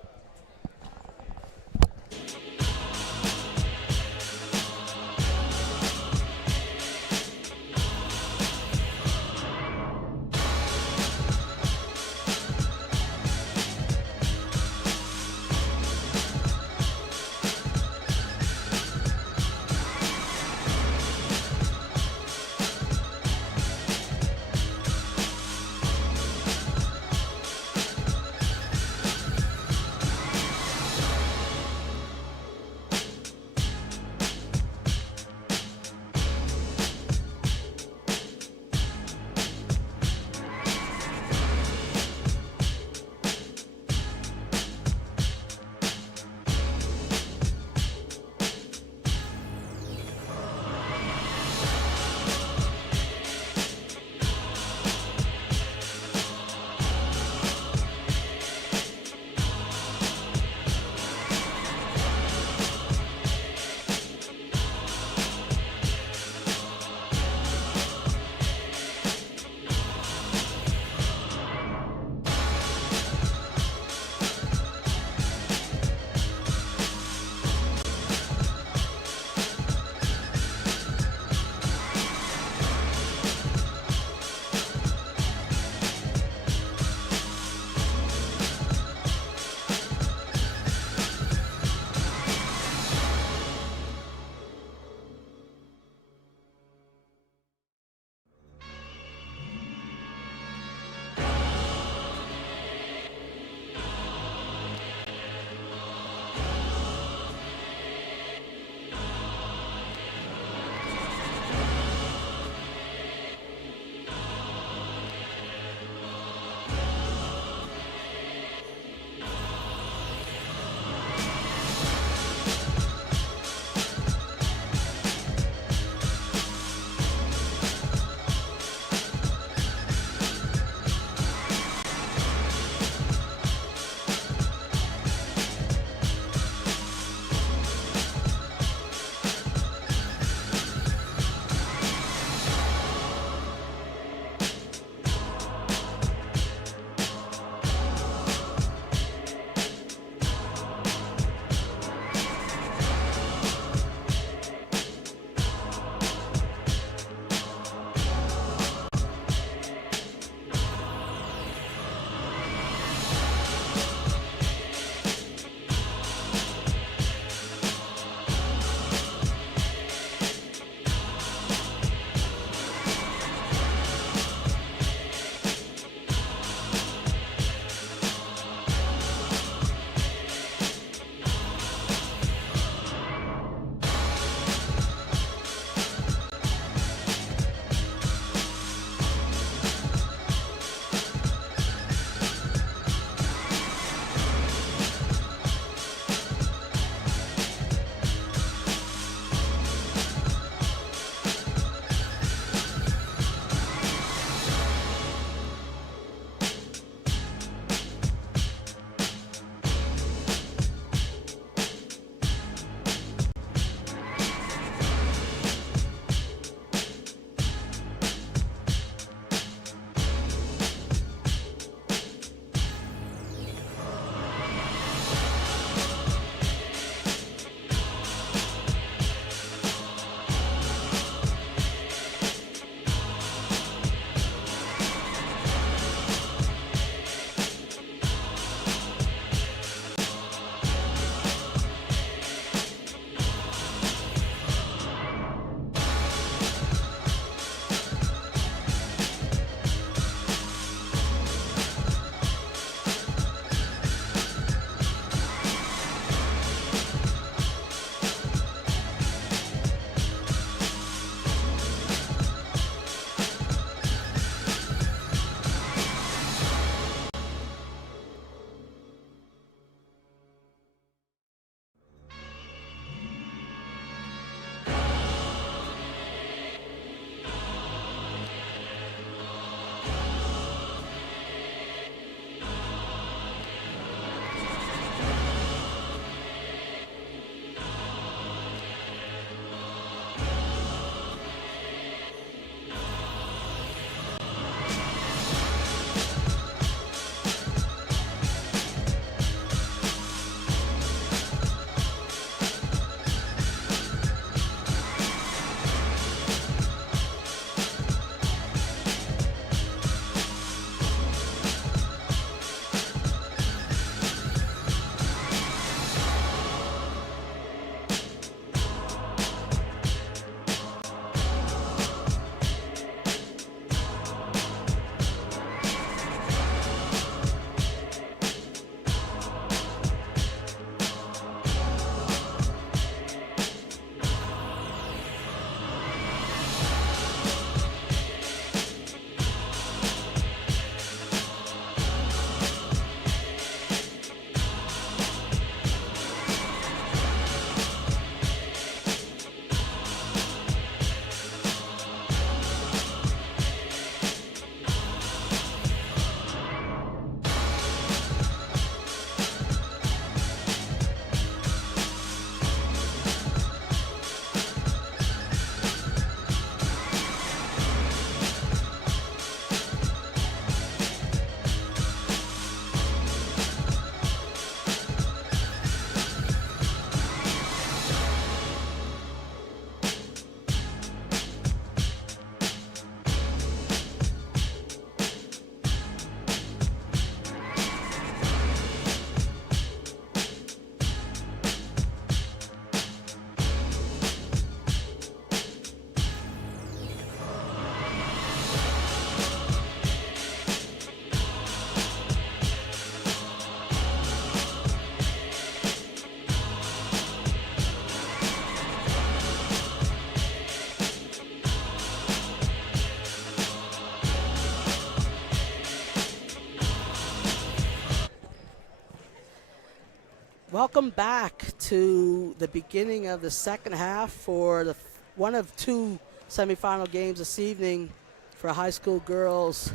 Welcome back to the beginning of the second half for the one of two semifinal games this evening for high school girls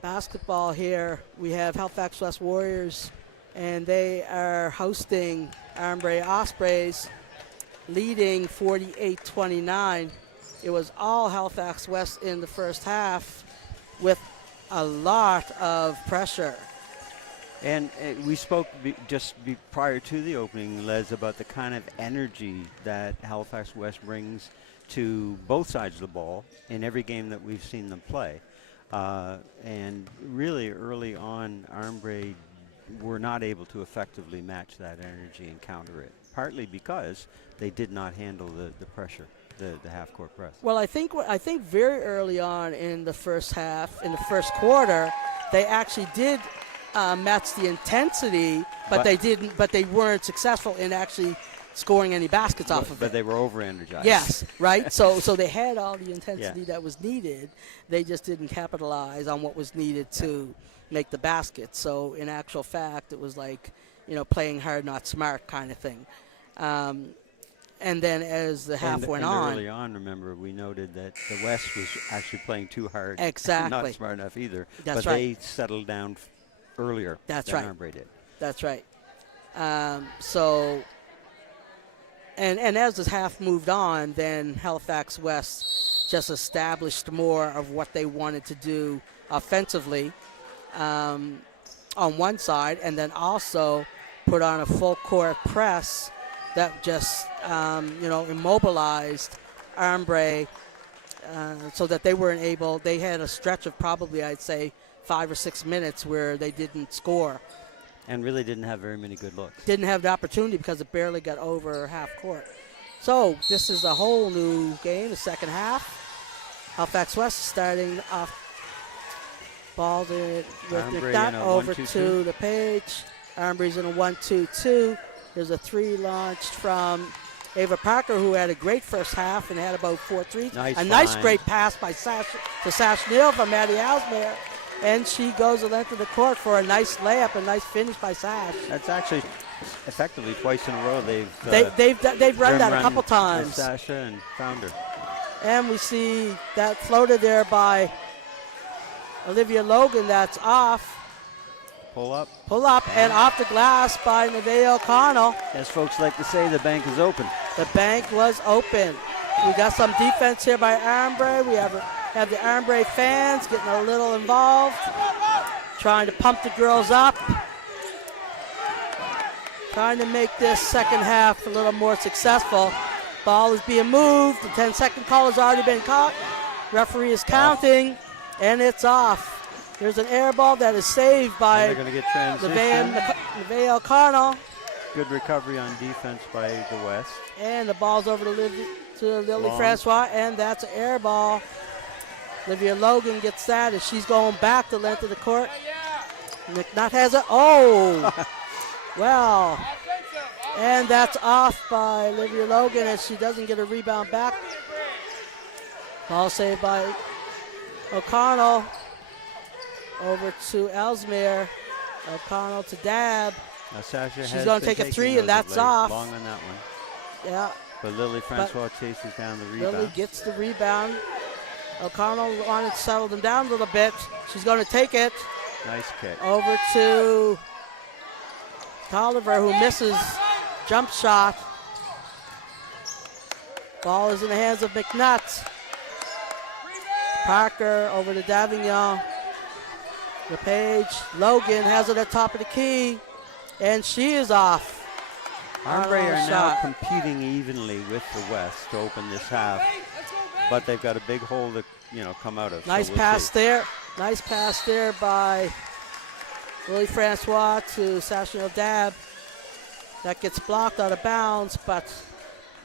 basketball here. We have Halifax West Warriors, and they are hosting Armbrae Ospreys, leading 48-29. It was all Halifax West in the first half with a lot of pressure. And we spoke prior to the opening, Les, about the kind of energy that Halifax West brings to both sides of the ball in every game that we've seen them play. And really early on, Armbrae were not able to effectively match that energy and counter it, partly because they did not handle the pressure, the half-court press. Well, I think very early on in the first half, in the first quarter, they actually did match the intensity, but they weren't successful in actually scoring any baskets off of it. But they were over-energized. Yes, right? So they had all the intensity that was needed. They just didn't capitalize on what was needed to make the basket. So in actual fact, it was like, playing hard, not smart kind of thing. And then as the half went on. Early on, remember, we noted that the West was actually playing too hard. Exactly. Not smart enough either. That's but right. They settled down earlier than Armbrae did. That's right. And as the half moved on, then Halifax West just established more of what they wanted to do offensively on one side, and then also put on a full court press that just immobilized Armbrae so that they weren't able. They had a stretch of probably, I'd say, 5 or 6 minutes where they didn't score. And really didn't have very many good looks. Didn't have the opportunity because it barely got over half court. So this is a whole new game, the second half. Halifax West starting off. Ball with that over to the page. Armbrae's in a 1-2-2. There's a three launched from Ava Parker, who had a great first half and had about 4 threes. Nice great pass by Sash Neal from Maddie Alsmere. And she goes the length of the court for a nice layup, a nice finish by Sash. That's actually effectively twice in a row they've run that a couple times. Sasha and found her. And we see that floated there by Olivia Logan. That's off. Pull up, and off the glass by Nevaeh O'Connell. As folks like to say, the bank is open. The bank was open. We got some defense here by Armbrae. We have the Armbrae fans getting a little involved, trying to pump the girls up, trying to make this second half a little more successful. Ball is being moved. The 10-second call has already been caught. Referee is counting, and it's off. There's an air ball that is saved by Nevaeh O'Connell. Good recovery on defense by the West. And the ball's over to Lily Francois, and that's an air ball. Olivia Logan gets that as she's going back the length of the court. McNutt has it. Oh! Well. And that's off by Olivia Logan as she doesn't get a rebound back. Ball saved by O'Connell. Over to Ellesmere. O'Connell to Dab. Now Sasha She's going to take a three, and that's off. Long on that one. Yeah. But Lily Francois chases down the rebound. Lily gets the rebound. O'Connell wanted to settle them down a little bit. She's going to take it. Nice kick. Over to Tolliver, who misses jump shot. Ball is in the hands of McNutt. Parker over to Davignon. LePage. Logan has it at top of the key, and she is off. Armbrae are now competing evenly with the West to open this half, but they've got a big hole to come out of. Nice pass there. Nice pass there by Lily Francois to Sasha Dab. That gets blocked out of bounds, but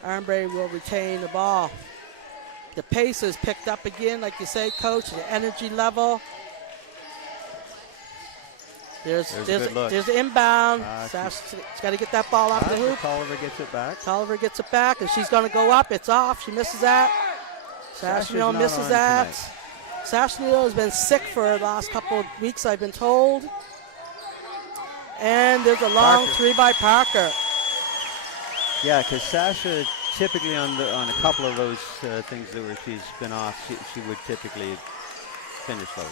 Armbrae will retain the ball. The pace is picked up again, like you say, Coach. The energy level. There's the inbound. She's got to get that ball off the hoop. Tolliver gets it back. Tolliver gets it back, and she's going to go up. It's off. She misses that. Sashneel misses that. Sashneel has been sick for the last couple of weeks, I've been told. And there's a long Parker. three by Parker. Yeah, because Sasha typically on a couple of those things that where she's been off, she would typically finish those.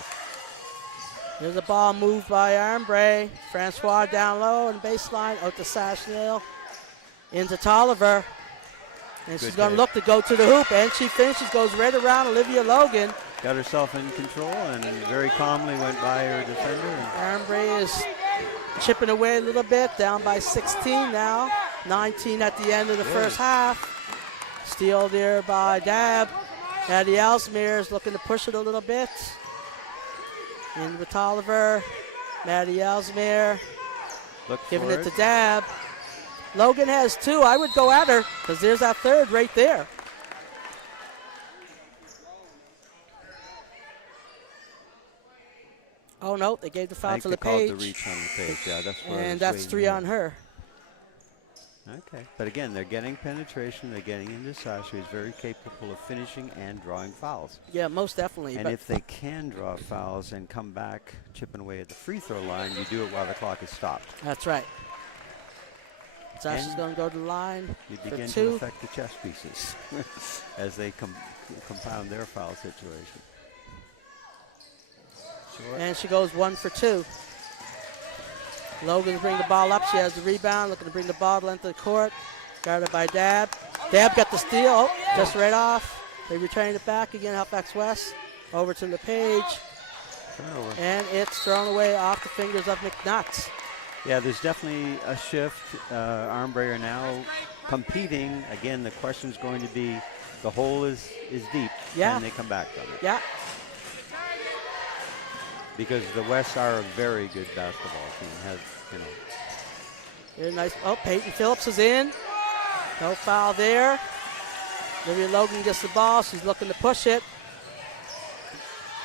There's a ball moved by Armbrae. Francois down low and baseline out to Sashnell. Into Tolliver. And she's going to look to go to the hoop, and she finishes, goes right around Olivia Logan. Got herself in control and very calmly went by her defender. And Armbrae is chipping away a little bit, down by 16 now. 19 at the end of the first half. Steal there by Dab. Maddie Ellesmere is looking to push it a little bit. In with Tolliver. Maddie Ellesmere giving it to Dab. Logan has two. I would go at her because there's that third right there. Oh, no, they gave the foul to they called LePage. the reach on LePage. Yeah, that's where I And was that's waiting three here. on her. Okay, but again, they're getting penetration. They're getting into Sasha, who's very capable of finishing and drawing fouls. Yeah, most definitely. And but if they can draw fouls and come back chipping away at the free throw line, you do it while the clock is stopped. that's right. Sasha's And going to go to the line You for begin to two. affect the chess pieces as they compound their foul situation. Short. And she goes 1 for 2. Logan's bringing the ball up. She has the rebound, looking to bring the ball into the court. Guarded by Dab. Dab got the steal. Oh, just right off. They return it back again, Halifax West. Over to LePage. Turnover. And it's thrown away off the fingers of McNutt. Yeah, there's definitely a shift. Armbrae are now competing. Again, the question's going to be, the hole is deep. Yeah. And they come back from it. Yeah. Because the West are a very good basketball team. Very nice. Oh, Peyton Phillips is in. No foul there. Olivia Logan gets the ball. She's looking to push it.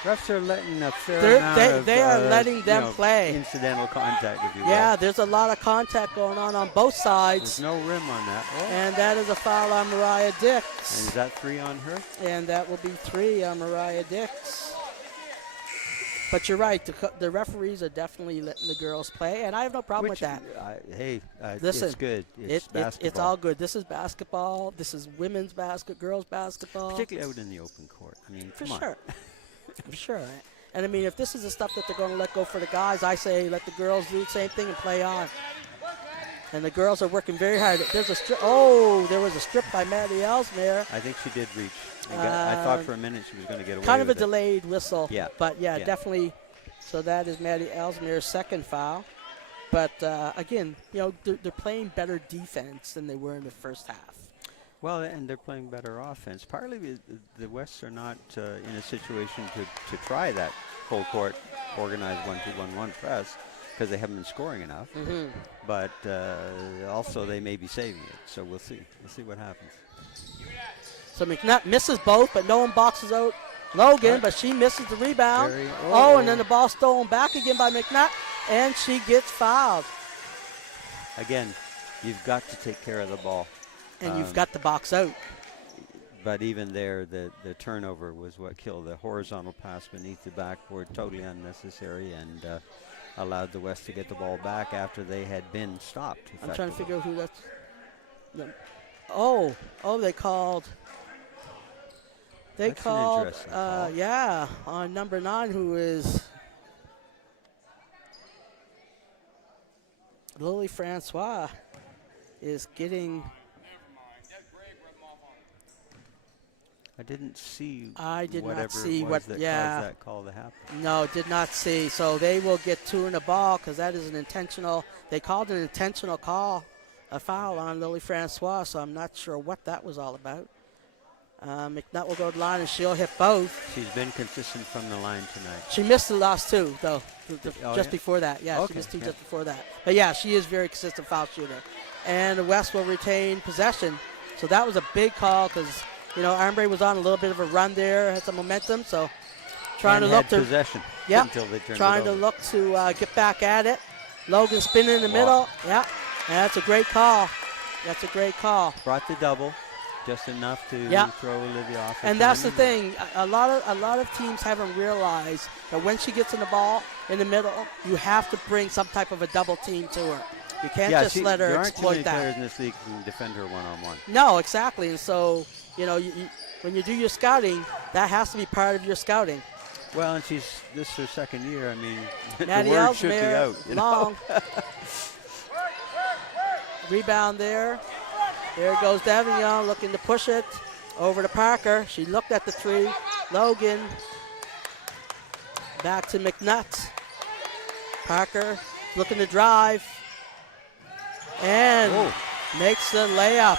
Refs are letting a fair amount They of, are letting them play. incidental contact, if you will. Yeah, there's a lot of contact going on both sides. There's no rim on that. Oh. And that is a foul on Mariah And Dix. is that 3 on her? And that will be 3 on Mariah Dix. But you're right, the referees are definitely letting the girls play, and I have no problem with that. Listen, it's good. It's basketball. It's all good. This is basketball. This is women's girls basketball. Particularly out in the open court. I mean, For come sure. on. For sure. And I mean, if this is the stuff that they're going to let go for the guys, I say let the girls do the same thing and play on. And the girls are working very hard. There's a strip. Oh, there was a strip by Maddie Ellesmere. I think she did reach. I thought for a minute she was going to get away Kind of a with it. delayed whistle. Yeah. But, yeah, definitely. So that is Maddie Ellesmere's second foul. But, again, they're playing better defense than they were in the first half. Well, and they're playing better offense. Partly the Wests are not in a situation to try that full court organized 1-2-1-1 press because they haven't been scoring enough. Mm-hmm. But also they may be saving it. So we'll see. We'll see what happens. So McNutt misses both, but no one boxes out Logan, but she misses the rebound. And then the ball stolen back again by McNutt, and she gets fouled. Again, you've got to take care of the ball. And you've got the box out. But even there, the turnover was what killed. The horizontal pass beneath the backboard, totally unnecessary, and allowed the West to get the ball back after they had been stopped. I'm trying to figure out who that's. Oh, they called. That's an interesting call. Yeah, on number 9, who is Lily Francois, is getting. I didn't see. I did not see what what. caused that call to happen. No, did not see. So they will get 2 in the ball because that is an intentional. They called an intentional call, a foul on Lily Francois. So I'm not sure what that was all about. McNutt will go to the line and she'll hit both. She's been consistent from the line tonight. She missed the last 2 though, before that. Yeah, Okay, she missed 2 just before that. But yeah, she is very consistent foul shooter. And the West will retain possession. So that was a big call because. Armbrae was on a little bit of a run there, had some momentum, so trying to look to possession. Yeah, until they turned trying it to over. look to get back at it. Logan spinning in the middle. Yeah, and that's a great call. That's a great call. Brought the double. just enough to Yeah. throw Olivia off. her And that's the timing. thing. A lot of teams haven't realized that when she gets in the ball in the middle, you have to bring some type of a double team to her. You can't just let her there aren't too many exploit that. players in this league who can defend her one-on-one. No, exactly. And so, when you do your scouting, that has to be part of your scouting. Well, and this is her second year. I mean, the Maddie word should be Ellesmere, out. You know? long. Rebound there. There goes Davignon looking to push it over to Parker. She looked at the three. Logan. Back to McNutt. Parker looking to drive. And makes the layup.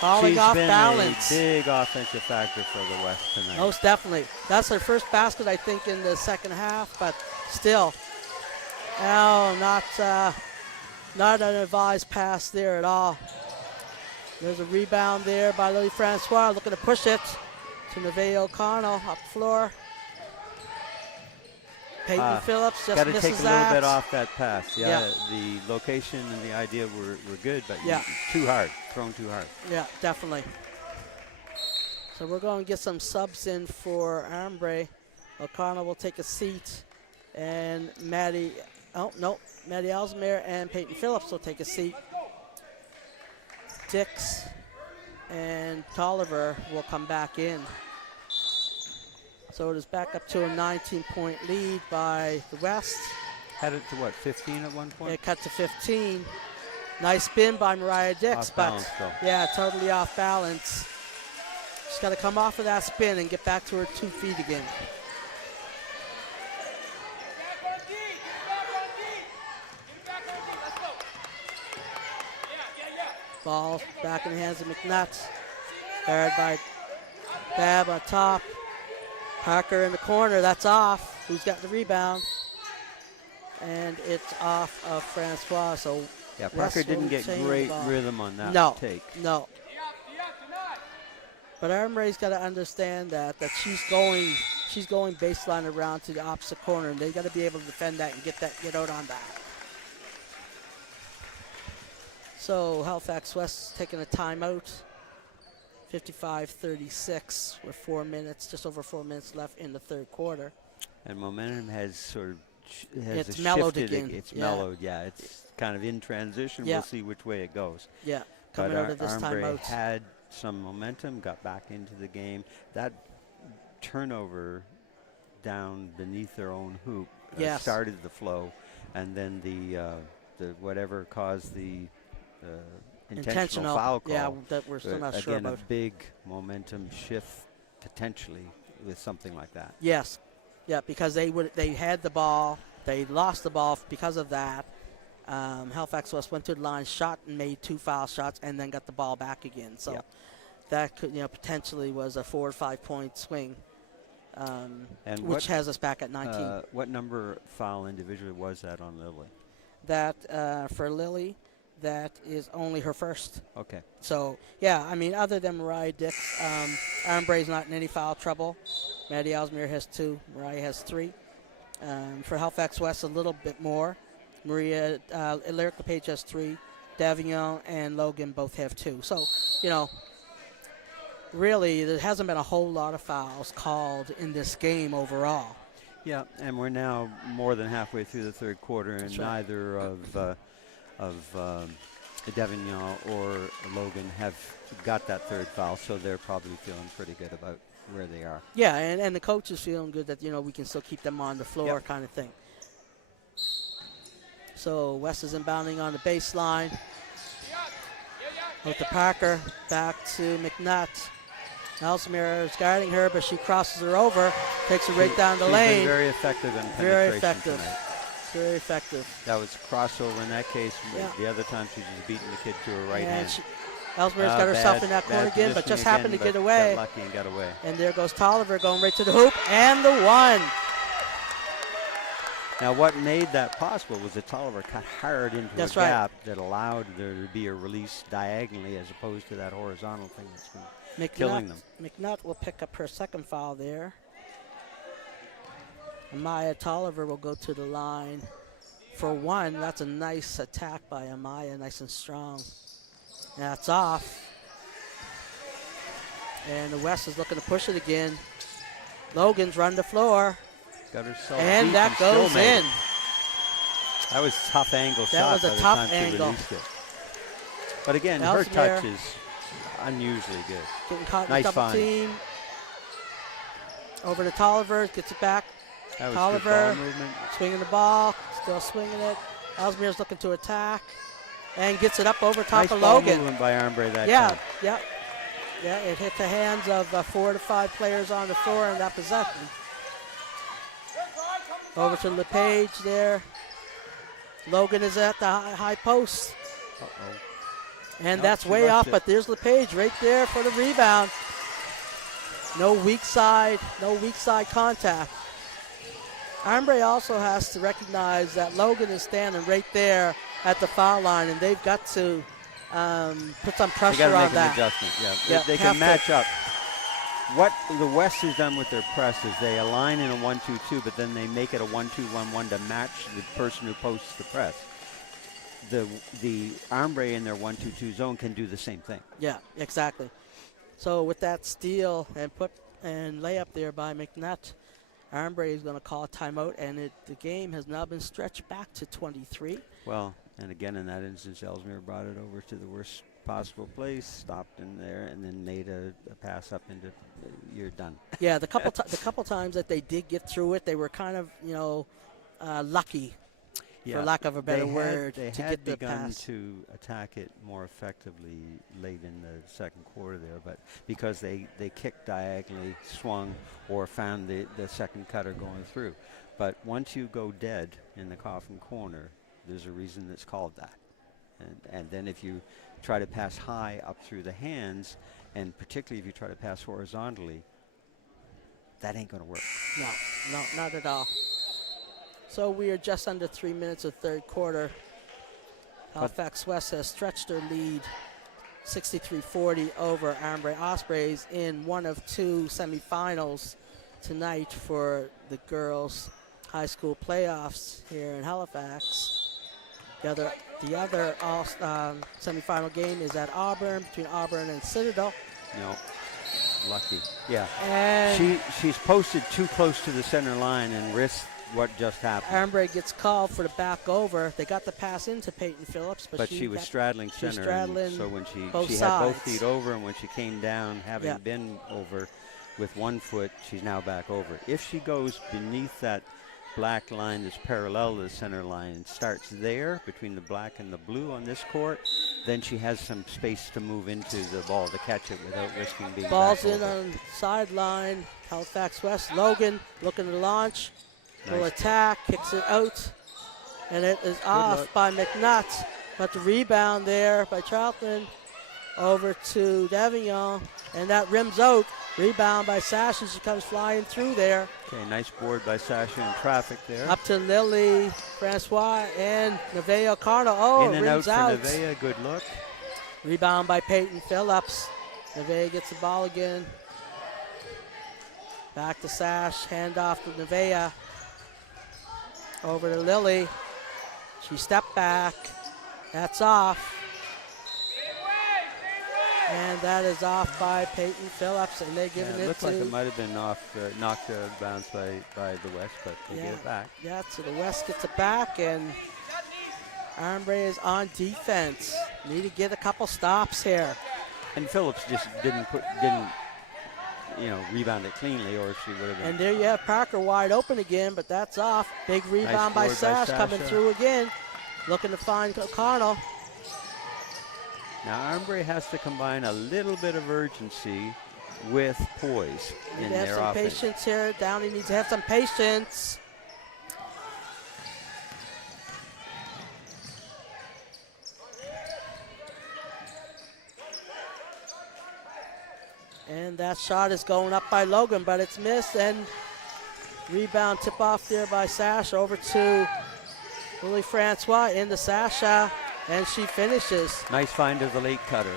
Falling She's off been balance. a big offensive factor for the West tonight. Most definitely. That's her first basket, I think, in the second half, but still. Oh, not an advised pass there at all. There's a rebound there by Lily Francois, looking to push it to Nevaeh O'Connell up floor. Peyton Phillips just Got to misses take a that. little bit off that pass. Yeah, Yeah. the location and the idea were good, but Yeah. too hard, thrown too hard. Yeah, definitely. So we're going to get some subs in for Armbrae. O'Connell will take a seat, and Maddie Ellesmere and Peyton Phillips will take a seat. Dix and Tolliver will come back in. So it is back up to a 19-point lead by the West. Had it to 15 at one point? It cut to 15. Nice spin by Mariah Dix, Off but balance, though. yeah, totally off balance. She's got to come off of that spin and get back to her 2 feet again. Ball back in the hands of McNutt. Guarded by Bab on top. Parker in the corner, that's off. Who's got the rebound? And it's off of Francois, so Yeah, West Parker will didn't get retain the great ball. rhythm on that No, take. no. But Armbrae's got to understand that she's going baseline around to the opposite corner, and they got to be able to defend that and get out on that. So Halifax West taking a timeout. 55-36 with 4 minutes, just over 4 minutes left in the third quarter. And momentum has sort of It's mellowed shifted. again. It's Yeah. mellowed, yeah. It's kind of in transition. Yeah. We'll see which way it goes. Yeah, coming But out of this Armbrae timeout. had some momentum, got back into the game. That turnover down beneath their own hoop Yes. started the flow, and then the whatever caused the intentional foul call. Yeah, that we're still not sure again, about. a big momentum shift potentially with something like that. Yes, yeah, because they had the ball, they lost the ball because of that. Halifax West went to the line, shot and made 2 foul shots, and then got the ball back again. So Yep. that could potentially was a 4 or 5 point swing, And which has us back at 19. what number foul individually was that on Lily? That for Lily, that is only her first. Okay. So, yeah, I mean, other than Mariah Dix, Armbrae's not in any foul trouble. Maddie Ellesmere has 2. Mariah has 3. For Halifax West, a little bit more. Lyric LePage has 3. Davignon and Logan both have 2. So, really, there hasn't been a whole lot of fouls called in this game overall. Yeah, and we're now more than halfway through the third quarter, and That's right. neither of Davignon or Logan have got that third foul, so they're probably feeling pretty good about where they are. Yeah, and the coach is feeling good that, we can still keep them on the floor Yep. kind of thing. So West is inbounding on the baseline. With the Parker, back to McNutt. Ellesmere is guarding her, but she crosses her over, takes her right down the She's lane. been very effective in penetration Very effective. tonight. Very effective. That was crossover in that case. Yeah. The other time she's just beating the kid to her right And hand. Ellesmere's got herself in that corner again, but just happened to get away. Got lucky and got away. And there goes Tolliver going right to the hoop, and the 1. Now, what made that possible was that Tolliver cut hard into That's a right. gap that allowed there to be a release diagonally as opposed to that horizontal thing that's been killing them. McNutt will pick up her second foul there. Amaya Tolliver will go to the line for 1. That's a nice attack by Amaya, nice and strong. That's off. And the West is looking to push it again. Logan's run the floor. Got herself And deep that still goes made in. it. That was a tough angle That shot was a by the tough time she angle. released it. But again, her Ellesmere touch is unusually good. Getting caught Nice in the double find. team. Over to Tolliver, gets it back. That was Tolliver good ball movement. swinging the ball, still swinging it. Ellesmere's looking to attack and gets it up over top Nice of ball Logan. movement by Armbrae that Yeah, time. yeah. Yeah, it hit the hands of 4 to 5 players on the floor in that possession. Over to LePage there. Logan is at the high post. Uh-oh. And Nope, that's she way rushed off, it. but there's LePage right there for the rebound. No weak side contact. Armbrae also has to recognize that Logan is standing right there at the foul line, and they've got to put some They got pressure to on make an that. adjustment. Yeah, Yeah, they have can to. match up. What the West has done with their press is they align in a 1-2-2, but then they make it a 1-2-1-1 to match the person who posts the press. The Armbrae in their 1-2-2 zone can do the same thing. Yeah, exactly. So with that steal and layup there by McNutt, Armbrae is going to call a timeout, and the game has now been stretched back to 23. Well, and again in that instance, Ellesmere brought it over to the worst possible place, stopped in there, and then made a pass up into you're done. Yeah, the couple times that they did get through it, they were kind of lucky, for lack of a better word, They to had get the begun pass. to attack it more effectively late in the second quarter there, but because they kicked diagonally, swung, or found the second cutter going through. But once you go dead in the coffin corner, there's a reason it's called that. And then if you try to pass high up through the hands, and particularly if you try to pass horizontally, that ain't going to work. No, not at all. So we are just under 3 minutes of third quarter. Halifax West has stretched their lead 63-40 over Armbrae Ospreys in one of 2 semifinals tonight for the girls' high school playoffs here in Halifax. The other semifinal game is at Auburn, between Auburn and Citadel. No, lucky. Yeah. And She's posted too close to the center line and risked what just happened. Armbrae gets called for the back over. They got the pass into Peyton Phillips, But she was straddling she was center. straddling and so when she had both sides. feet over, and when she came down, having been over with one foot, she's now back over. If she goes beneath that black line that's parallel to the center line and starts there between the black and the blue on this court, then she has some space to move into the ball to catch it without risking being Ball's back in over. on sideline. Halifax West. Logan looking to launch. Will Nice. attack, kicks it out, and it is off luck. by McNutt. But the rebound there by Charlton over to Davignon, and that rims out. Rebound by Sasha. She comes flying through there. Okay, nice board by Sasha in traffic there. Up to Lily, Francois, and Nevaeh Carter. Oh, in it and out rims for out. Nevaeh, good look. Rebound by Peyton Phillips. Nevaeh gets the ball again. Back to Sash, handoff to Nevaeh. Over to Lily. She stepped back. That's off. And that is off by Peyton Phillips, and they're giving It it looks to... like it might have been knocked out of bounds by the West, but they get it back. Yeah, so the West gets it back, and Armbrae is on defense. Need to get a couple stops here. And Phillips just didn't rebound it cleanly, or she would have been. And there you have Parker wide open again, but that's off. Big rebound by board by Sash coming Sasha. through again. Looking to find O'Connell. Now Armbrae has to combine a little bit of urgency with poise Need in to have their some offense. patience here. Downey needs to have some patience. And that shot is going up by Logan, but it's missed. And rebound tip off there by Sasha over to Lily Francois into Sasha, and she finishes. Nice find of the late cutter.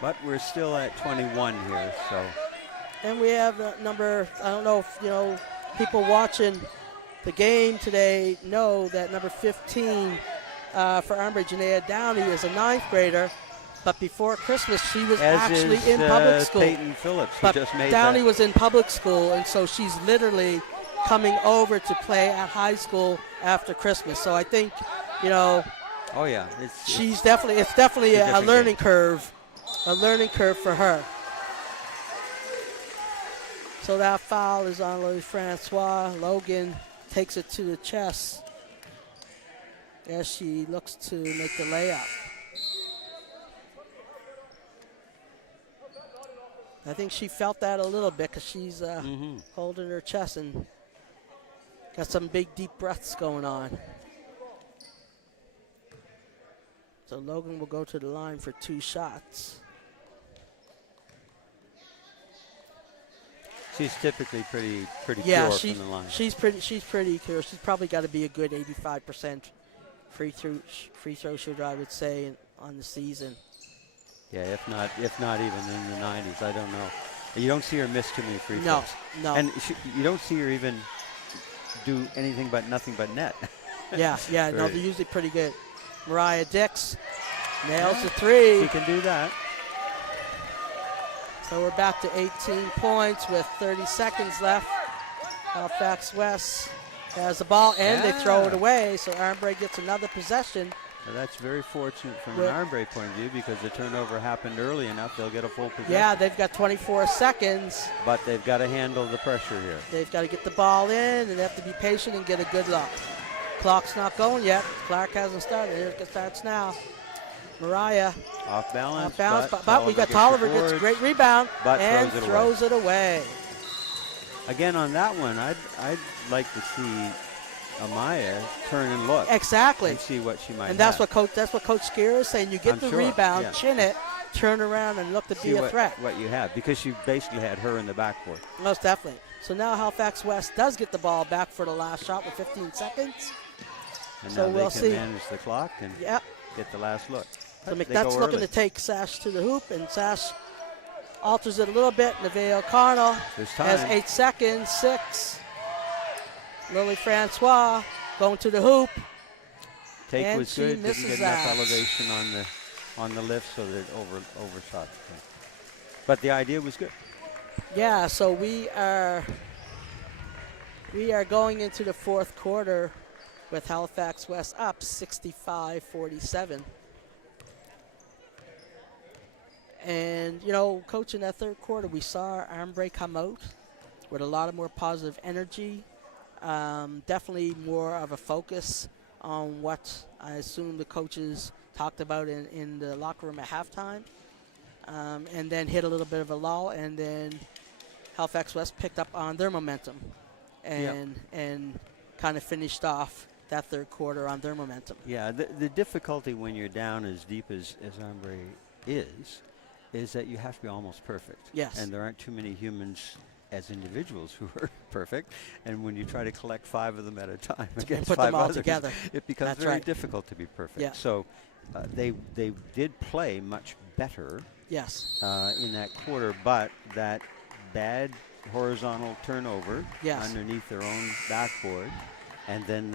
But we're still at 21 here, so. And we have number, I don't know if, people watching the game today know that number 15 for Armbrae, Janaea Downey, is a 9th grader. But before Christmas, she was As actually is, in public school. Peyton Phillips, who But just made Downey that. was in public school, and so she's literally coming over to play at high school after Christmas. So I think, you know, Oh yeah, it's definitely a a different learning game. curve for her. So that foul is on Louis Francois. Logan takes it to the chest as she looks to make the layup. I think she felt that a little bit because she's holding her chest and got some big deep breaths going on. So Logan will go to the line for 2 shots. She's typically pretty Yeah, pure from the line. she's pretty pure. She's probably got to be a good 85% free throw shooter, I would say, on the season. Yeah, if not even in the 90s. I don't know. You don't see her miss too many free throws. No. And you don't see her even do anything but nothing but net. Yeah, no, Right. they're usually pretty good. Mariah Dix nails the 3. She can do that. So we're back to 18 points with 30 seconds left. Halifax West has the ball, and they throw it away, so Armbrae gets another possession. Well, that's very fortunate from With- an Armbrae point of view because the turnover happened early enough. They'll get a full possession. Yeah, they've got 24 seconds. But they've got to handle the pressure here. They've got to get the ball in, and they have to be patient and get a good look. Clock's not going yet. Clark hasn't started. Here it starts now. Mariah Off balance. off balance, but we got Tolliver gets a great rebound but and throws throws it away. Again, on that one, I'd like to see Amaya turn and look Exactly. and see what she might And that's have. what Coach Skier is saying. You get I'm the sure, rebound, yeah. chin it, turn around, and look to See be a threat. what you have because she basically had her in the backcourt. Most definitely. So now Halifax West does get the ball back for the last shot with 15 seconds. And So now we'll they can see. manage the clock and Yep. get the last look. So They McNutt's go looking early. to take Sash to the hoop, and Sash alters it a little bit. Nevaeh O'Connell There's has time. 8 seconds, 6. Lily Francois going to the hoop. Take and was she good. Didn't misses get enough that. elevation on the lift, so that overshot. But the idea was good. Yeah, so we are going into the fourth quarter with Halifax West up 65-47. And, you know, Coach, in that third quarter, we saw Armbrae come out with a lot of more positive energy, definitely more of a focus on what I assume the coaches talked about in the locker room at halftime, and then hit a little bit of a lull, and then Halifax West picked up on their momentum and kind of finished off that third quarter on their momentum. Yeah, the difficulty when you're down as deep as Armbrae is that you have to be almost perfect. Yes. And there aren't too many humans as individuals who are perfect. And when you try to collect 5 of them at a time against put them 5 all others, together. it becomes That's very right. difficult to be perfect. Yeah. So they did play much better Yes. in that quarter, but that bad horizontal turnover Yes. underneath their own backboard, and then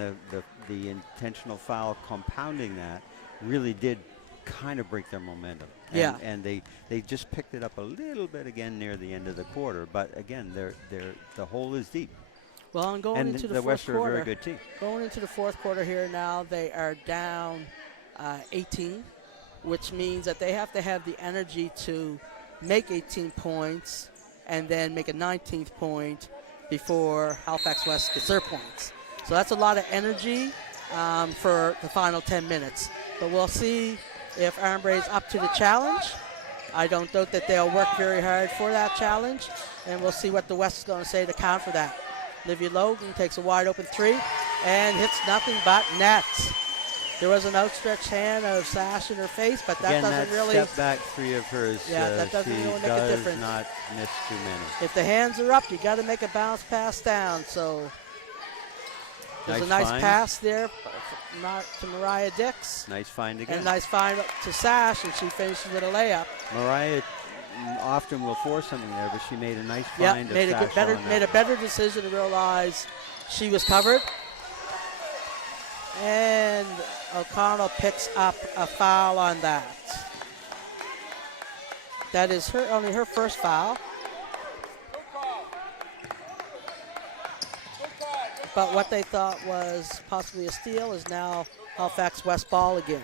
the intentional foul compounding that really did kind of break their momentum. Yeah. And they just picked it up a little bit again near the end of the quarter, but again, the hole is deep. Well, I'm going And into the the fourth West are a quarter. very good team. Going into the fourth quarter here now, they are down 18, which means that they have to have the energy to make 18 points and then make a 19th point before Halifax West gets their points. So that's a lot of energy for the final 10 minutes. But we'll see if Armbrae is up to the challenge. I don't doubt that they'll work very hard for that challenge, and we'll see what the West is going to say to count for that. Olivia Logan takes a wide open 3 and hits nothing but net. There was an outstretched hand of Sash in her face, but that Again, doesn't that really. step back 3 of hers, that doesn't she really make a does difference. not miss too many. If the hands are up, you got to make a bounce pass down. So there's a nice find. pass there to Mariah Dix. Nice find And again. a nice find to Sash, and she finishes with a layup. Mariah often will force something there, but she made a nice Yep, find. made a better decision to realize she was covered. And O'Connell picks up a foul on that. That is only her first foul. But what they thought was possibly a steal is now Halifax West ball again.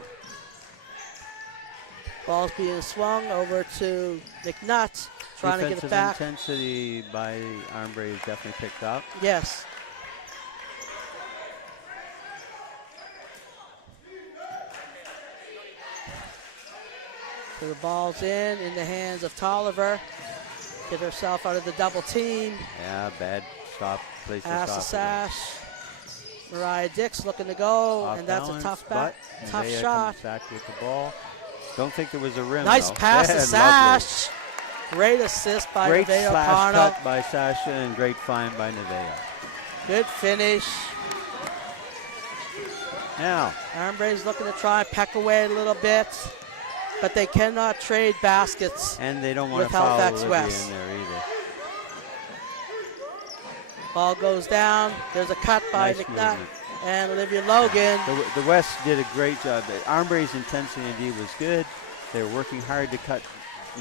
Ball's being swung over to McNutt, trying to get it back. Defensive intensity by Armbrae is definitely picked up. Yes. So the ball's in the hands of Tolliver. Get herself out of the double team. Yeah, bad stop. Place to Pass the stop. sash. Mariah Dix looking to go, Off and that's balance, a tough but tough Nevaeh shot. comes back with the ball. Don't think there was a rim. Nice though. pass to Yeah, lovely. Sash. Great assist by Great Nevaeh slash O'Connell. cut by Sasha and great find by Nevaeh. Good finish. Now, Armbrae's looking to try and peck away a little bit, but they cannot trade baskets. and they don't want With to foul Halifax Olivia West. in there either. Ball goes down. There's a cut by Nice McNutt movement. and Olivia Logan. The West did a great job. Armbrae's intensity indeed was good. They were working hard to cut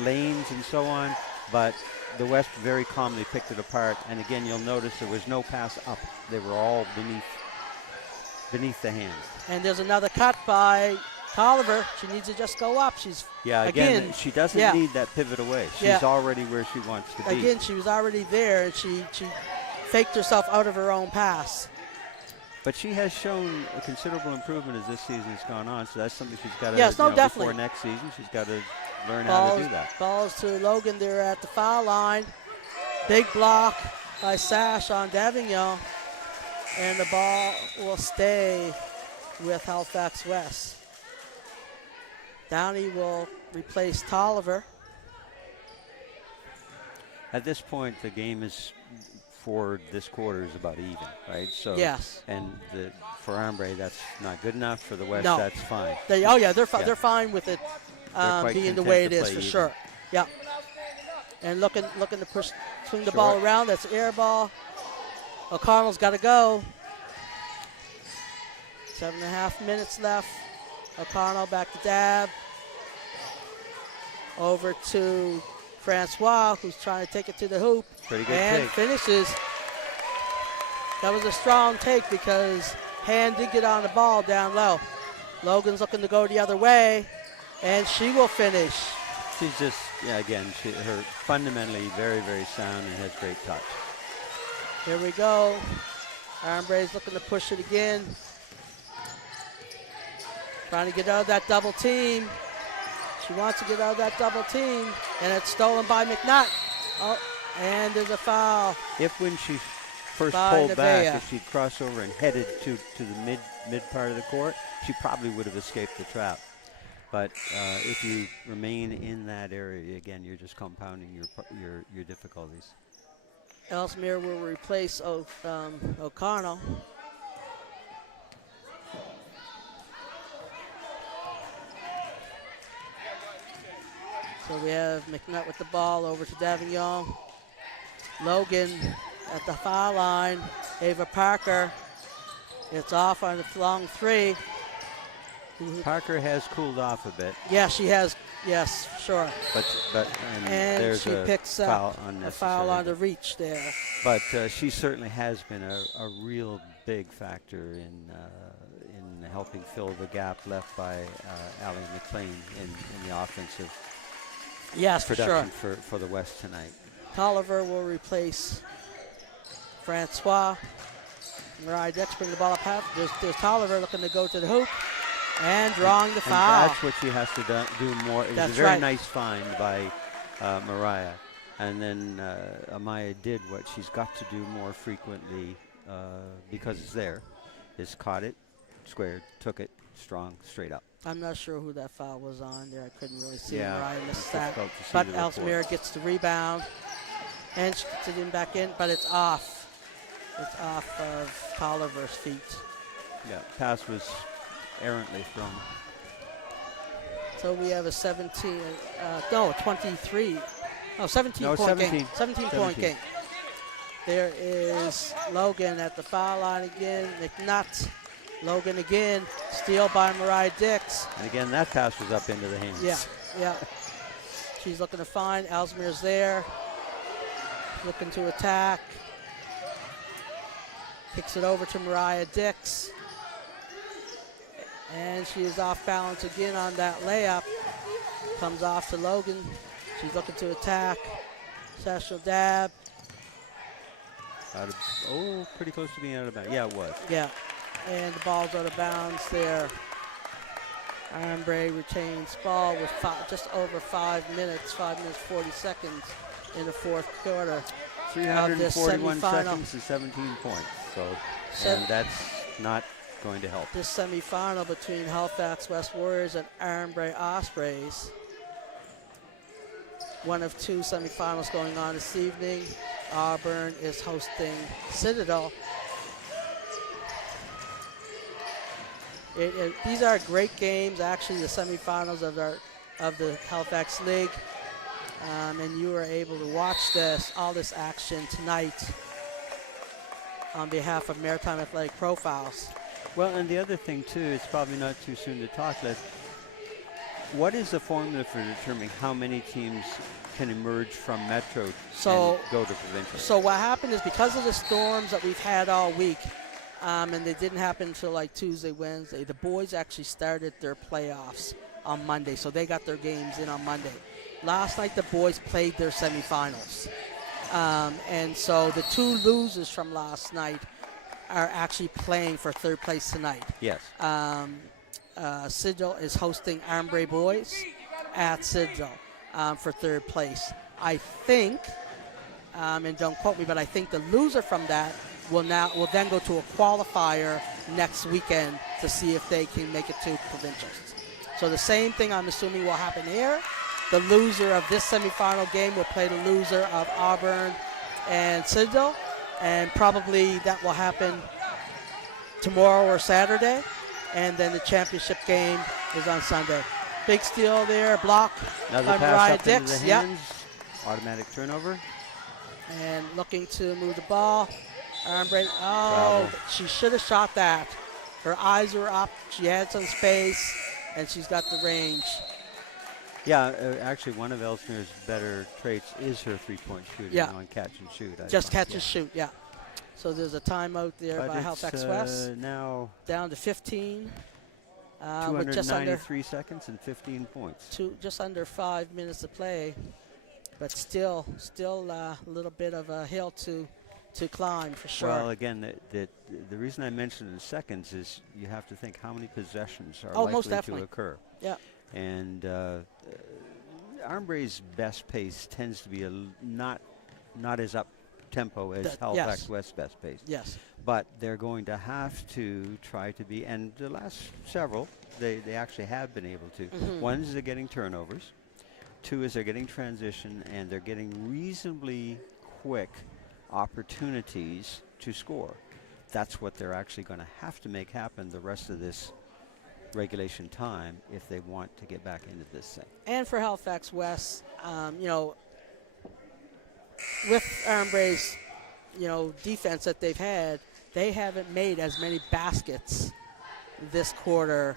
lanes and so on, but the West very calmly picked it apart. And again, you'll notice there was no pass up. They were all beneath the hands. And there's another cut by Tolliver. She needs to just go up. She's Yeah, again, she doesn't yeah. need that pivot away. She's Yeah. already where she wants to be. Again, she was already there, and she faked herself out of her own pass. But she has shown a considerable improvement as this season's gone on, so that's something she's got to, Yes, no, definitely. before next season, she's got to learn how to do that. Balls to Logan there at the foul line. Big block by Sash on Davignon. And the ball will stay with Halifax West. Downey will replace Tolliver. At this point, the game is for this quarter is about even, right? So Yes. And for Armbrae, that's not good enough. For the West, No. that's fine. They're Yeah. fine with it quite being the content way to it is play for even. sure. Yeah. And looking to swing the Short. ball around. That's air ball. O'Connell's got to go. 7.5 minutes left. O'Connell back to Dab. Over to Francois, who's trying to take it to the hoop. Pretty good and take. finishes. That was a strong take because Hand did get on the ball down low. Logan's looking to go the other way, and she will finish. She's just, again, her fundamentally very, very sound and has great touch. Here we go. Armbrae's looking to push it again. Trying to get out of that double team. She wants to get out of that double team, and it's stolen by McNutt. Oh, and there's a foul. If when she first By pulled back, Nevaeh. if she'd crossed over and headed to the mid part of the court, she probably would have escaped the trap. But if you remain in that area, again, you're just compounding your difficulties. Ellesmere will replace O'Connell. So we have McNutt with the ball over to Davignon. Logan at the foul line. Ava Parker. It's off on the long three. Parker has cooled off a bit, Yeah, she has. Yes, sure. but And there's she a picks foul up a unnecessary. foul on the reach there. But she certainly has been a real big factor in helping fill the gap left by Allie McLean in the offensive Yes, for sure. production for the West tonight. Tolliver will replace Francois. Mariah Dix bring the ball up half. There's Tolliver looking to go to the hoop and drawing the And foul. that's what she has to do more. It was That's a very right. nice find by Mariah. And then Amaya did what she's got to do more frequently because it's there, is caught it, squared, took it, strong, straight up. I'm not sure who that foul was on there. I couldn't really see. Yeah, Mariah it's missed that. difficult to see But the report. Ellesmere gets the rebound. And she gets it in back in, but it's off. It's off of Tolliver's feet. Yeah, pass was errantly thrown. So we have a 23. Oh, 17 No, point 17. game. 17 point 17. game. There is Logan at the foul line again. McNutt. Logan again. Steal by Mariah Dix. And again, that pass was up into the hands. Yeah, yeah. She's looking to find. Ellesmere's there. Looking to attack. Kicks it over to Mariah Dix. And she is off balance again on that layup. Comes off to Logan. She's looking to attack. Sessional dab. Pretty close to being out of bounds. Yeah, it was. Yeah. And the ball's out of bounds there. Armbrae retains ball with just over 5 minutes, 5 minutes 40 seconds in the fourth quarter. 341 seconds to 17 points. And that's not going to help. This semifinal between Halifax West Warriors and Armbrae Ospreys. One of 2 semifinals going on this evening. Auburn is hosting Citadel. These are great games, actually, the semifinals of the Halifax League. And you were able to watch all this action tonight on behalf of Maritime Athletic Profiles. Well, and the other thing, too, it's probably not too soon to talk, Les. What is the formula for determining how many teams can emerge from Metro and go to provincial? So what happened is, because of the storms that we've had all week, and they didn't happen until like Tuesday, Wednesday, the boys actually started their playoffs on Monday, so they got their games in on Monday. Last night, the boys played their semifinals. And so the 2 losers from last night are actually playing for 3rd place tonight. Yes. Citadel is hosting Armbrae Boys at Citadel for 3rd place. I think, and don't quote me, but I think the loser from that will then go to a qualifier next weekend to see if they can make it to provincials. So the same thing, I'm assuming, will happen here. The loser of this semifinal game will play the loser of Auburn and Citadel, and probably that will happen tomorrow or Saturday, and then the championship game is on Sunday. Big steal there, block Another by pass Mariah up Dix. into the hands. Automatic turnover. And looking to move the ball. Armbrae, Bravo. She should have shot that. Her eyes were up, she had some space, and she's got the range. Yeah, actually, one of Ellesmere's better traits is her three-point shooting on catch and shoot. Just catch and shoot, yeah. So there's a timeout there by Halifax West. Now down to 15. 293 seconds and 15 points. Just under 5 minutes to play, but still a little bit of a hill to climb for sure. Well, again, the reason I mentioned in seconds is you have to think how many possessions are likely to occur. Yeah. And Armbrae's best pace tends to be not as up tempo as Halifax West's best pace. Yes. But they're going to have to try to be, and the last several, they actually have been able to. Mm-hmm. One is they're getting turnovers. Two is they're getting transition, and they're getting reasonably quick opportunities to score. That's what they're actually going to have to make happen the rest of this regulation time if they want to get back into this thing. And for Halifax West, with Armbrae's, defense that they've had, they haven't made as many baskets this quarter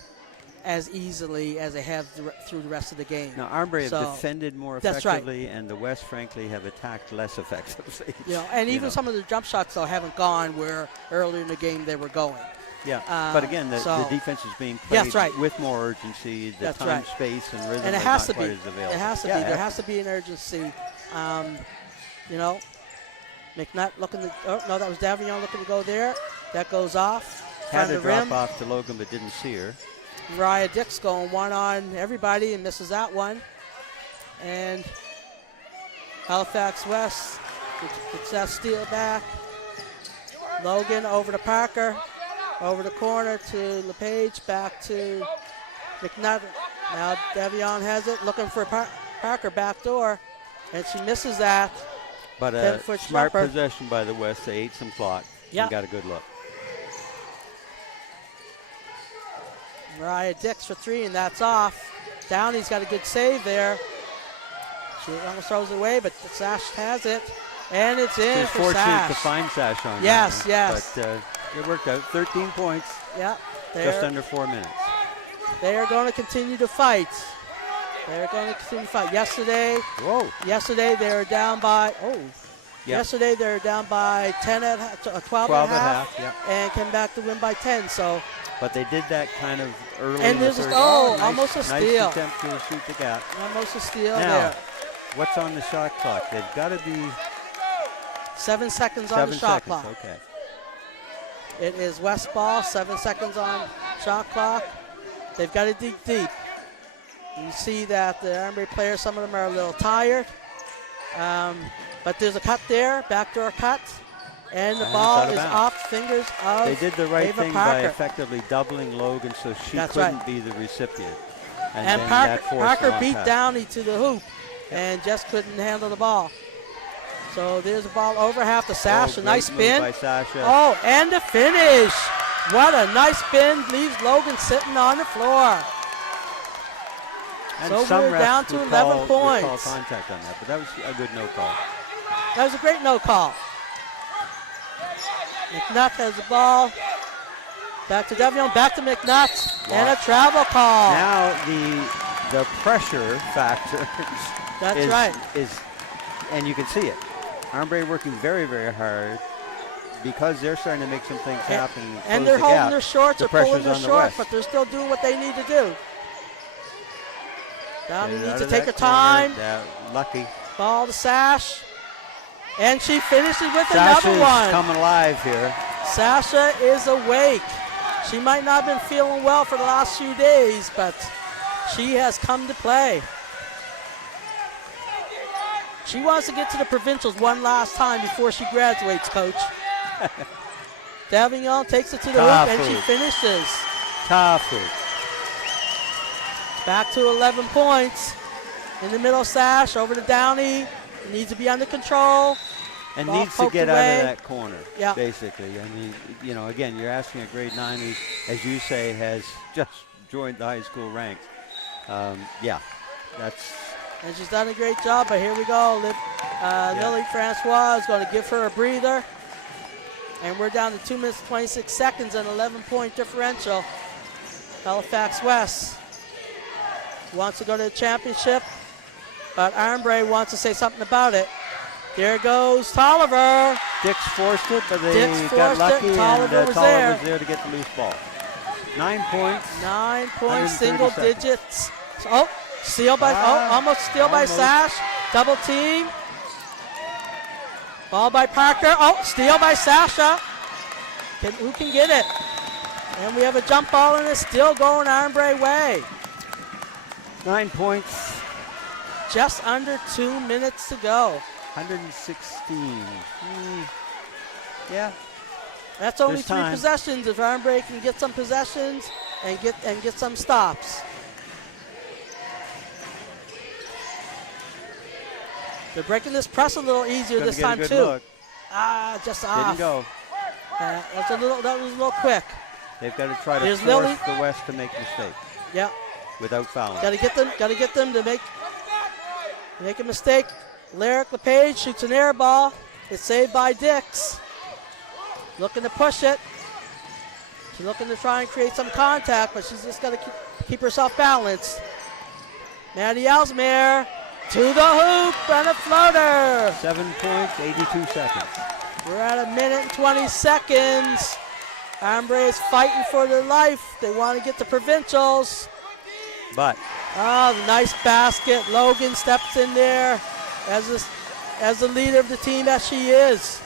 as easily as they have through the rest of the game. Now, Armbrae have defended more that's effectively, and the West, frankly, have attacked less effectively. And even some of the jump shots, though, haven't gone where earlier in the game they were going. Yeah, but again, the defense is being played with more urgency. The time, space, and rhythm and it are has not to be. quite as available. It has to be. There has to be an urgency. McNutt looking to. Oh no, that was Davignon looking to go there. That goes off. Had to drop off to Logan, but didn't see her. Mariah Dix going one on everybody and misses that one. And Halifax West gets that steal back. Logan over to Parker. Over the corner to LePage, back to McNutt. Now Davignon has it, looking for Parker back door, and she misses that. But a smart possession by the West. They ate some clock and got a good look. Mariah Dix for three, and that's off. Downey's got a good save there. She almost throws it away, but Sash has it, and it's in for Sash. Fortunate to find Sash on that one. Yes. But it worked out. 13 points. Yeah. Just under 4 minutes. They are going to continue to fight. They're going to continue to fight. Yesterday they were down by, yesterday they were down by 12 and a half, and came back to win by 10. So, but they did that kind of early and in the there's third. almost a steal. Nice attempt to shoot the gap. Almost a steal Now, there. what's on the shot clock? They've got to be 7 seconds on the shot clock. Okay. It is West ball, 7 seconds on shot clock. They've got to dig deep. You see that the Armbrae players, some of them are a little tired. But there's a cut there, backdoor cut. And the ball is off fingers of They did the right Ava thing Parker. by effectively doubling Logan so she couldn't be the recipient. And Parker beat Downey to the hoop and just couldn't handle the ball. So there's a ball over half to Sasha. Nice spin. By Sasha. Oh, and the finish. What a nice spin. Leaves Logan sitting on the floor. And so some we're down to 11 points. Call contact on that, but that was a good no call. That was a great no call. McNutt has the ball. Back to Devion, back to McNutt, and a travel call. Now the pressure factor is, and you can see it. Armbrae working very, very hard because they're starting to make some things happen. And they're holding their shorts, they're pulling their shorts, West. but they're still doing what they need to do. Downey needs to take her time. Lucky. Ball to Sash. And she finishes with Sasha's another one. Coming alive here. Sasha is awake. She might not have been feeling well for the last few days, but she has come to play. She wants to get to the provincials one last time before she graduates, Coach. Davignon takes it to the hoop, and she finishes. Tough hoop. Back to 11 points. In the middle, Sash over to Downey. Needs to be under control. And Ball needs to get away. out of that corner, basically. I mean, you know, again, you're asking a grade 9 who, as you say, has just joined the high school ranks. That's. And she's done a great job, but here we go. Lily Francois is going to give her a breather. And we're down to 2 minutes, 26 seconds, and 11-point differential. Halifax West wants to go to the championship, but Armbrae wants to say something about it. There goes Tolliver. Dix forced it, but they got lucky, and Tolliver was there to get the loose ball. 9 points. 9 points, single digits. Oh, steal by, almost steal by Sash. Double team. Ball by Parker. Oh, steal by Sasha. Who can get it? And we have a jump ball, and it's still going Armbrae way. 9 points. Just under 2 minutes to go. 116. Yeah. That's only three possessions. If Armbrae can get some possessions and get some stops. They're breaking this press a little easier this time too. Look. Just off. Didn't go. That was a little quick. They've got to try to force the West to make mistakes. Yeah. Without fouling. Got to get them to make a mistake. Lyric LePage shoots an air ball. It's saved by Dix. Looking to push it. She's looking to try and create some contact, but she's just got to keep herself balanced. Maddie Ellesmere to the hoop and a floater. 7 points, 82 seconds. We're at 1 minute and 20 seconds. Armbrae is fighting for their life. They want to get to provincials. But. Oh, nice basket. Logan steps in there as the leader of the team that she is.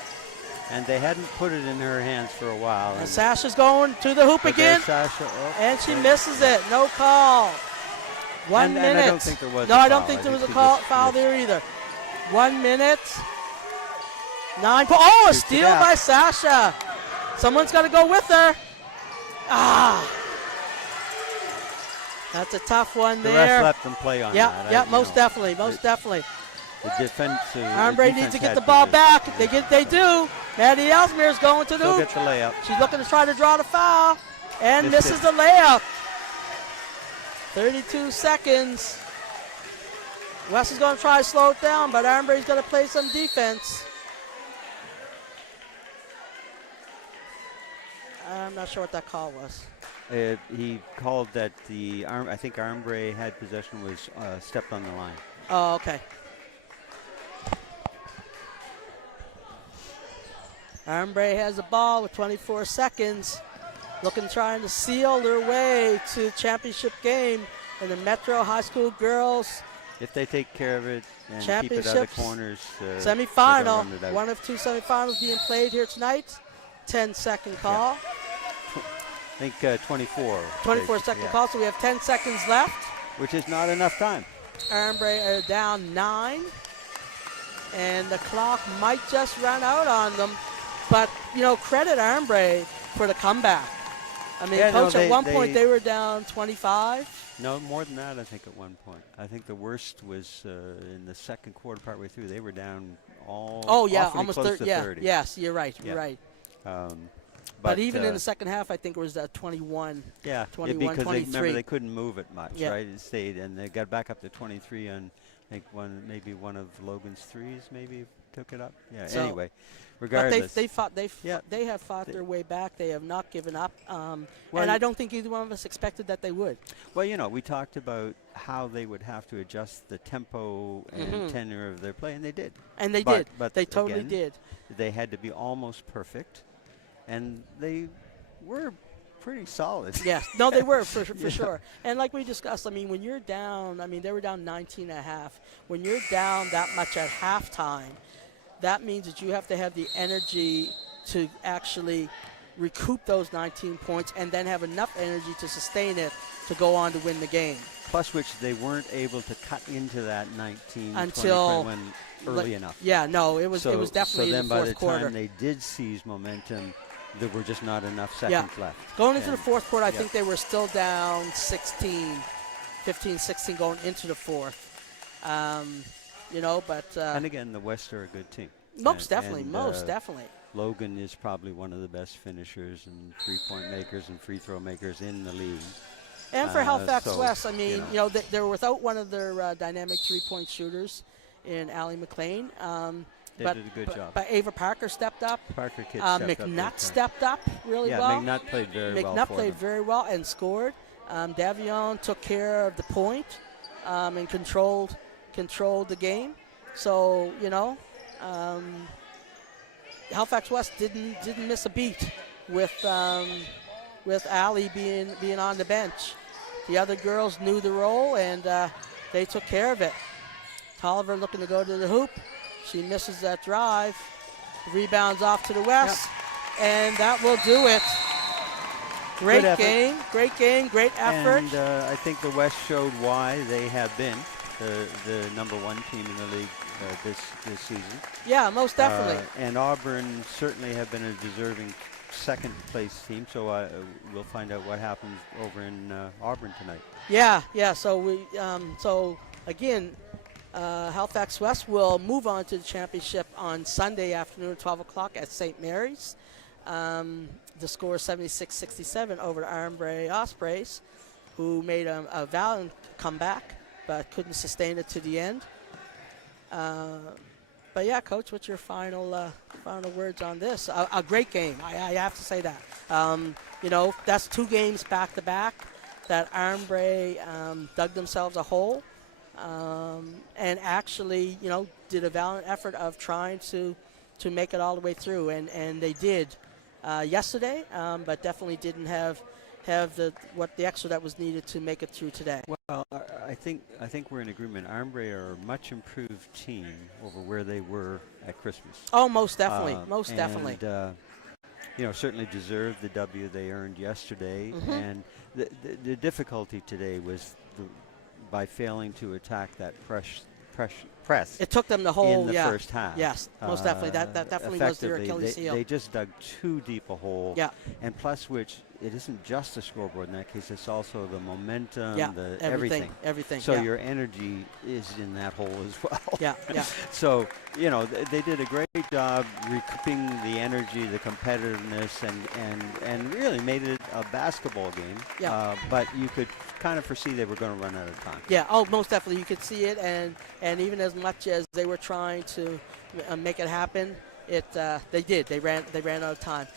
And they hadn't put it in her hands for a while. And Sasha's going to the hoop again. Sasha, and she misses it. No call. 1 minute. And I don't think there was I don't think there was a foul there either. 1 minute. 9 points. Oh, a steal by Sasha. Someone's got to go with her. That's a tough one there. The rest let them play on that. Yeah, most definitely. The defense. Armbrae needs to get the ball back. They do. Maddie Ellesmere is going to the hoop. Get the layup. She's looking to try to draw the foul and misses the layup. 32 seconds. West is going to try to slow it down, but Armbrae's going to play some defense. I'm not sure what that call was. He called that I think Armbrae had possession, was stepped on the line. Oh, okay. Armbrae has the ball with 24 seconds. Trying to seal their way to championship game in the Metro High School Girls If they take care of it and keep it out of the corners. Semifinal. One of 2 semifinals being played here tonight. 10-second call. Yeah. I think 24. 24-second call, so we have 10 seconds left. Which is not enough time. Armbrae are down 9. And the clock might just run out on them. But, credit Armbrae for the comeback. I mean, Coach, at one point they were down 25. No, more than that, I think, at one point. I think the worst was in the second quarter, partway through. They were down almost close to 30. Yes, you're right. You're right. But even in the second half, I think it was 21. Yeah, 21, because 23. they couldn't move it much, right? It stayed, and they got back up to 23 on, I think, one of Logan's threes maybe took it up. Yeah, so, anyway. Regardless. But they have fought their way back. They have not given up. And I don't think either one of us expected that they would. Well, we talked about how they would have to adjust the tempo and tenor of their play, and they did. And they did. But they totally did. They had to be almost perfect, and they were pretty solid. Yes. No, they were, for sure. And like we discussed, I mean, when you're down, they were down 19 and a half. When you're down that much at halftime, that means that you have to have the energy to actually recoup those 19 points and then have enough energy to sustain it to go on to win the game. Plus which they weren't able to cut into that 19 until 20 early enough. Yeah, no, it was definitely in the fourth quarter. So then by the time they did seize momentum, there were just not enough seconds left. Going into the fourth quarter, I think they were still down 15, 16 going into the fourth. And again, the West are a good team. Most definitely. Logan is probably one of the best finishers and three-point makers and free throw makers in the league. And for Halifax West, they were without one of their dynamic three-point shooters in Allie McLean. They did a good job. But Ava Parker stepped up. McNutt stepped up really well. Yeah, McNutt played very well. McNutt played very well and scored. Davion took care of the point and controlled the game. So, Halifax West didn't miss a beat with Allie being on the bench. The other girls knew the role, and they took care of it. Tolliver looking to go to the hoop. She misses that drive. Rebounds off to the West, and that will do it. Great game, great effort. And I think the West showed why they have been the number one team in the league this season. Yeah, most definitely. And Auburn certainly have been a deserving second place team, so we'll find out what happens over in Auburn tonight. Yeah. So again, Halifax West will move on to the championship on Sunday afternoon at 12 o'clock at St. Mary's. The score is 76-67 over to Armbrae Ospreys, who made a valiant comeback but couldn't sustain it to the end. But yeah, Coach, what's your final words on this? A great game. I have to say that. That's 2 games back to back that Armbrae dug themselves a hole and actually, did a valiant effort of trying to make it all the way through, and they did yesterday, but definitely didn't have the extra that was needed to make it through today. Well, I think we're in agreement. Armbrae are a much improved team over where they were at Christmas. Oh, most definitely, definitely. Certainly deserved the W they earned yesterday, and the difficulty today was by failing to attack that press. It took them the whole in the first half. Yes, most definitely. That definitely was their Achilles heel. They just dug too deep a hole. Yeah. And plus which, it isn't just the scoreboard in that case, it's also the momentum, everything. So your energy is in that hole as well. Yeah. So, they did a great job recouping the energy, the competitiveness, and really made it a basketball game. Yeah. But you could kind of foresee they were going to run out of time. Yeah, most definitely. You could see it, and even as much as they were trying to make it happen, they did. They ran out of time.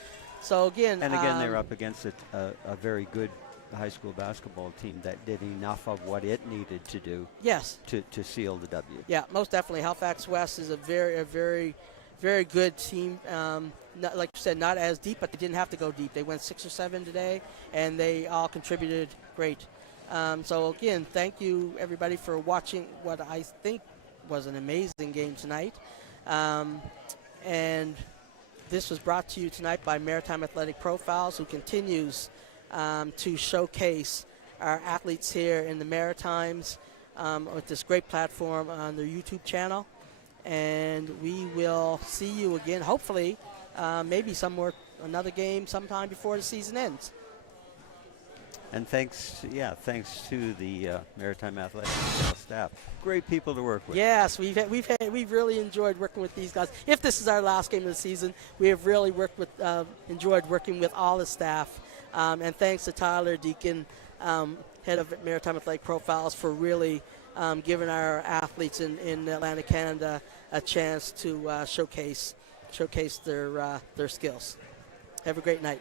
So again, And again, they're up against a very good high school basketball team that did enough of what it needed to do yes, to seal the W. yeah, most definitely. Halifax West is a very good team. Not, like you said, not as deep, but they didn't have to go deep. They went 6 or 7 today, and they all contributed great. So again, thank you everybody for watching what I think was an amazing game tonight. And this was brought to you tonight by Maritime Athletic Profiles, who continues to showcase our athletes here in the Maritimes with this great platform on their YouTube channel. And we will see you again, hopefully, maybe another game sometime before the season ends. And thanks to the Maritime Athletic staff. Great people to work with. Yes, we've really enjoyed working with these guys. If this is our last game of the season, we have really enjoyed working with all the staff. And thanks to Tyler Deacon, head of Maritime Athletic Profiles, for really giving our athletes in Atlantic Canada a chance to showcase their skills. Have a great night.